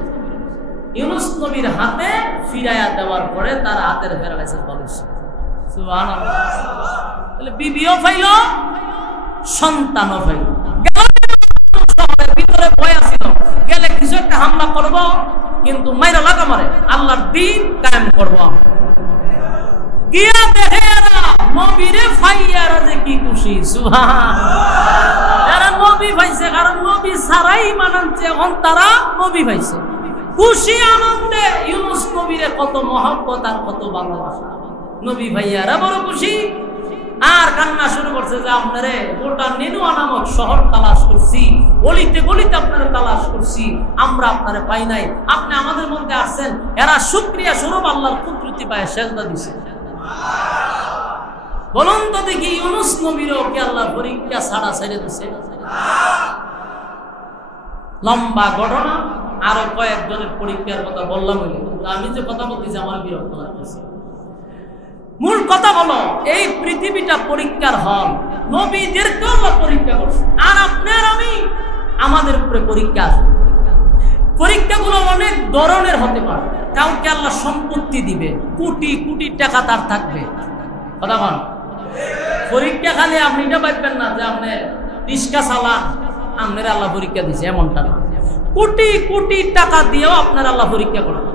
ইউনূস নবীর হাতে ফিরাইয়া দেওয়ার পরে তার হাতের প্যারালাইসিস ভালো হয়েছে। সুবহানাল্লাহ। তাহলে বিবিও ফাইল, সন্তানও ফাইল। ভিতরে ভয় আছিল, গেলে কিছু একটা হামলা করব, কিন্তু মাইরা লাগা মারে আল্লাহর দ্বীন কায়েম করব। গিয়া দেখে এরা নবীরে ফাইয়ারা যে কি খুশি। সুবহানাল্লাহ। এরা নবী পাইছে, কারণ নবী ছাড়াই মানাচ্ছে, এখন তারা নবী পাইছে। খুশি আনন্দে ইউনূস নবীরে কত মহব্বত আর কত ভালোবাসা, নবী ভাইয়ারা বড় খুশি। আর কান্না শুরু করছে যে আপনারে গোটা নেনুয়া নামক শহর তালাশ করছি, গলিতে গলিতে আপনারা তালাশ করছি, আমরা আপনারে পাই নাই, আপনি আমাদের মধ্যে আসছেন। এরা শুকরিয়া স্বরূপ আল্লাহর কুদরতি পায়ে সেজদা দিছে। বলুন তো দেখি, ইউনূস নবীরও কি আল্লাহ পরীক্ষা ছাড়া ছেড়ে দিছে? লম্বা ঘটনা, আরো কয়েকজনের পরীক্ষার কথা বললাম, আমি যে কথা বলতেছি আমার বিরক্ত লাগতেছে। মূল কথা হলো এই পৃথিবীটা পরীক্ষার হল, নবীদেরকে আল্লাহ পরীক্ষা করছে, আর আপনার আমি আমাদের উপরে পরীক্ষা আসবে। পরীক্ষাগুলো অনেক ধরনের হতে পারে। কাউকে আল্লাহ সম্পত্তি দিবে, কোটি কোটি টাকা তার থাকবে, কথা বল। পরীক্ষা খালি আপনি এটা ভাববেন না যে আপনি রিক্সা চালান আপনার আল্লাহ পরীক্ষা দিছে, এমনটা না। কোটি কোটি টাকা দিয়েও আপনার আল্লাহ পরীক্ষা করবে।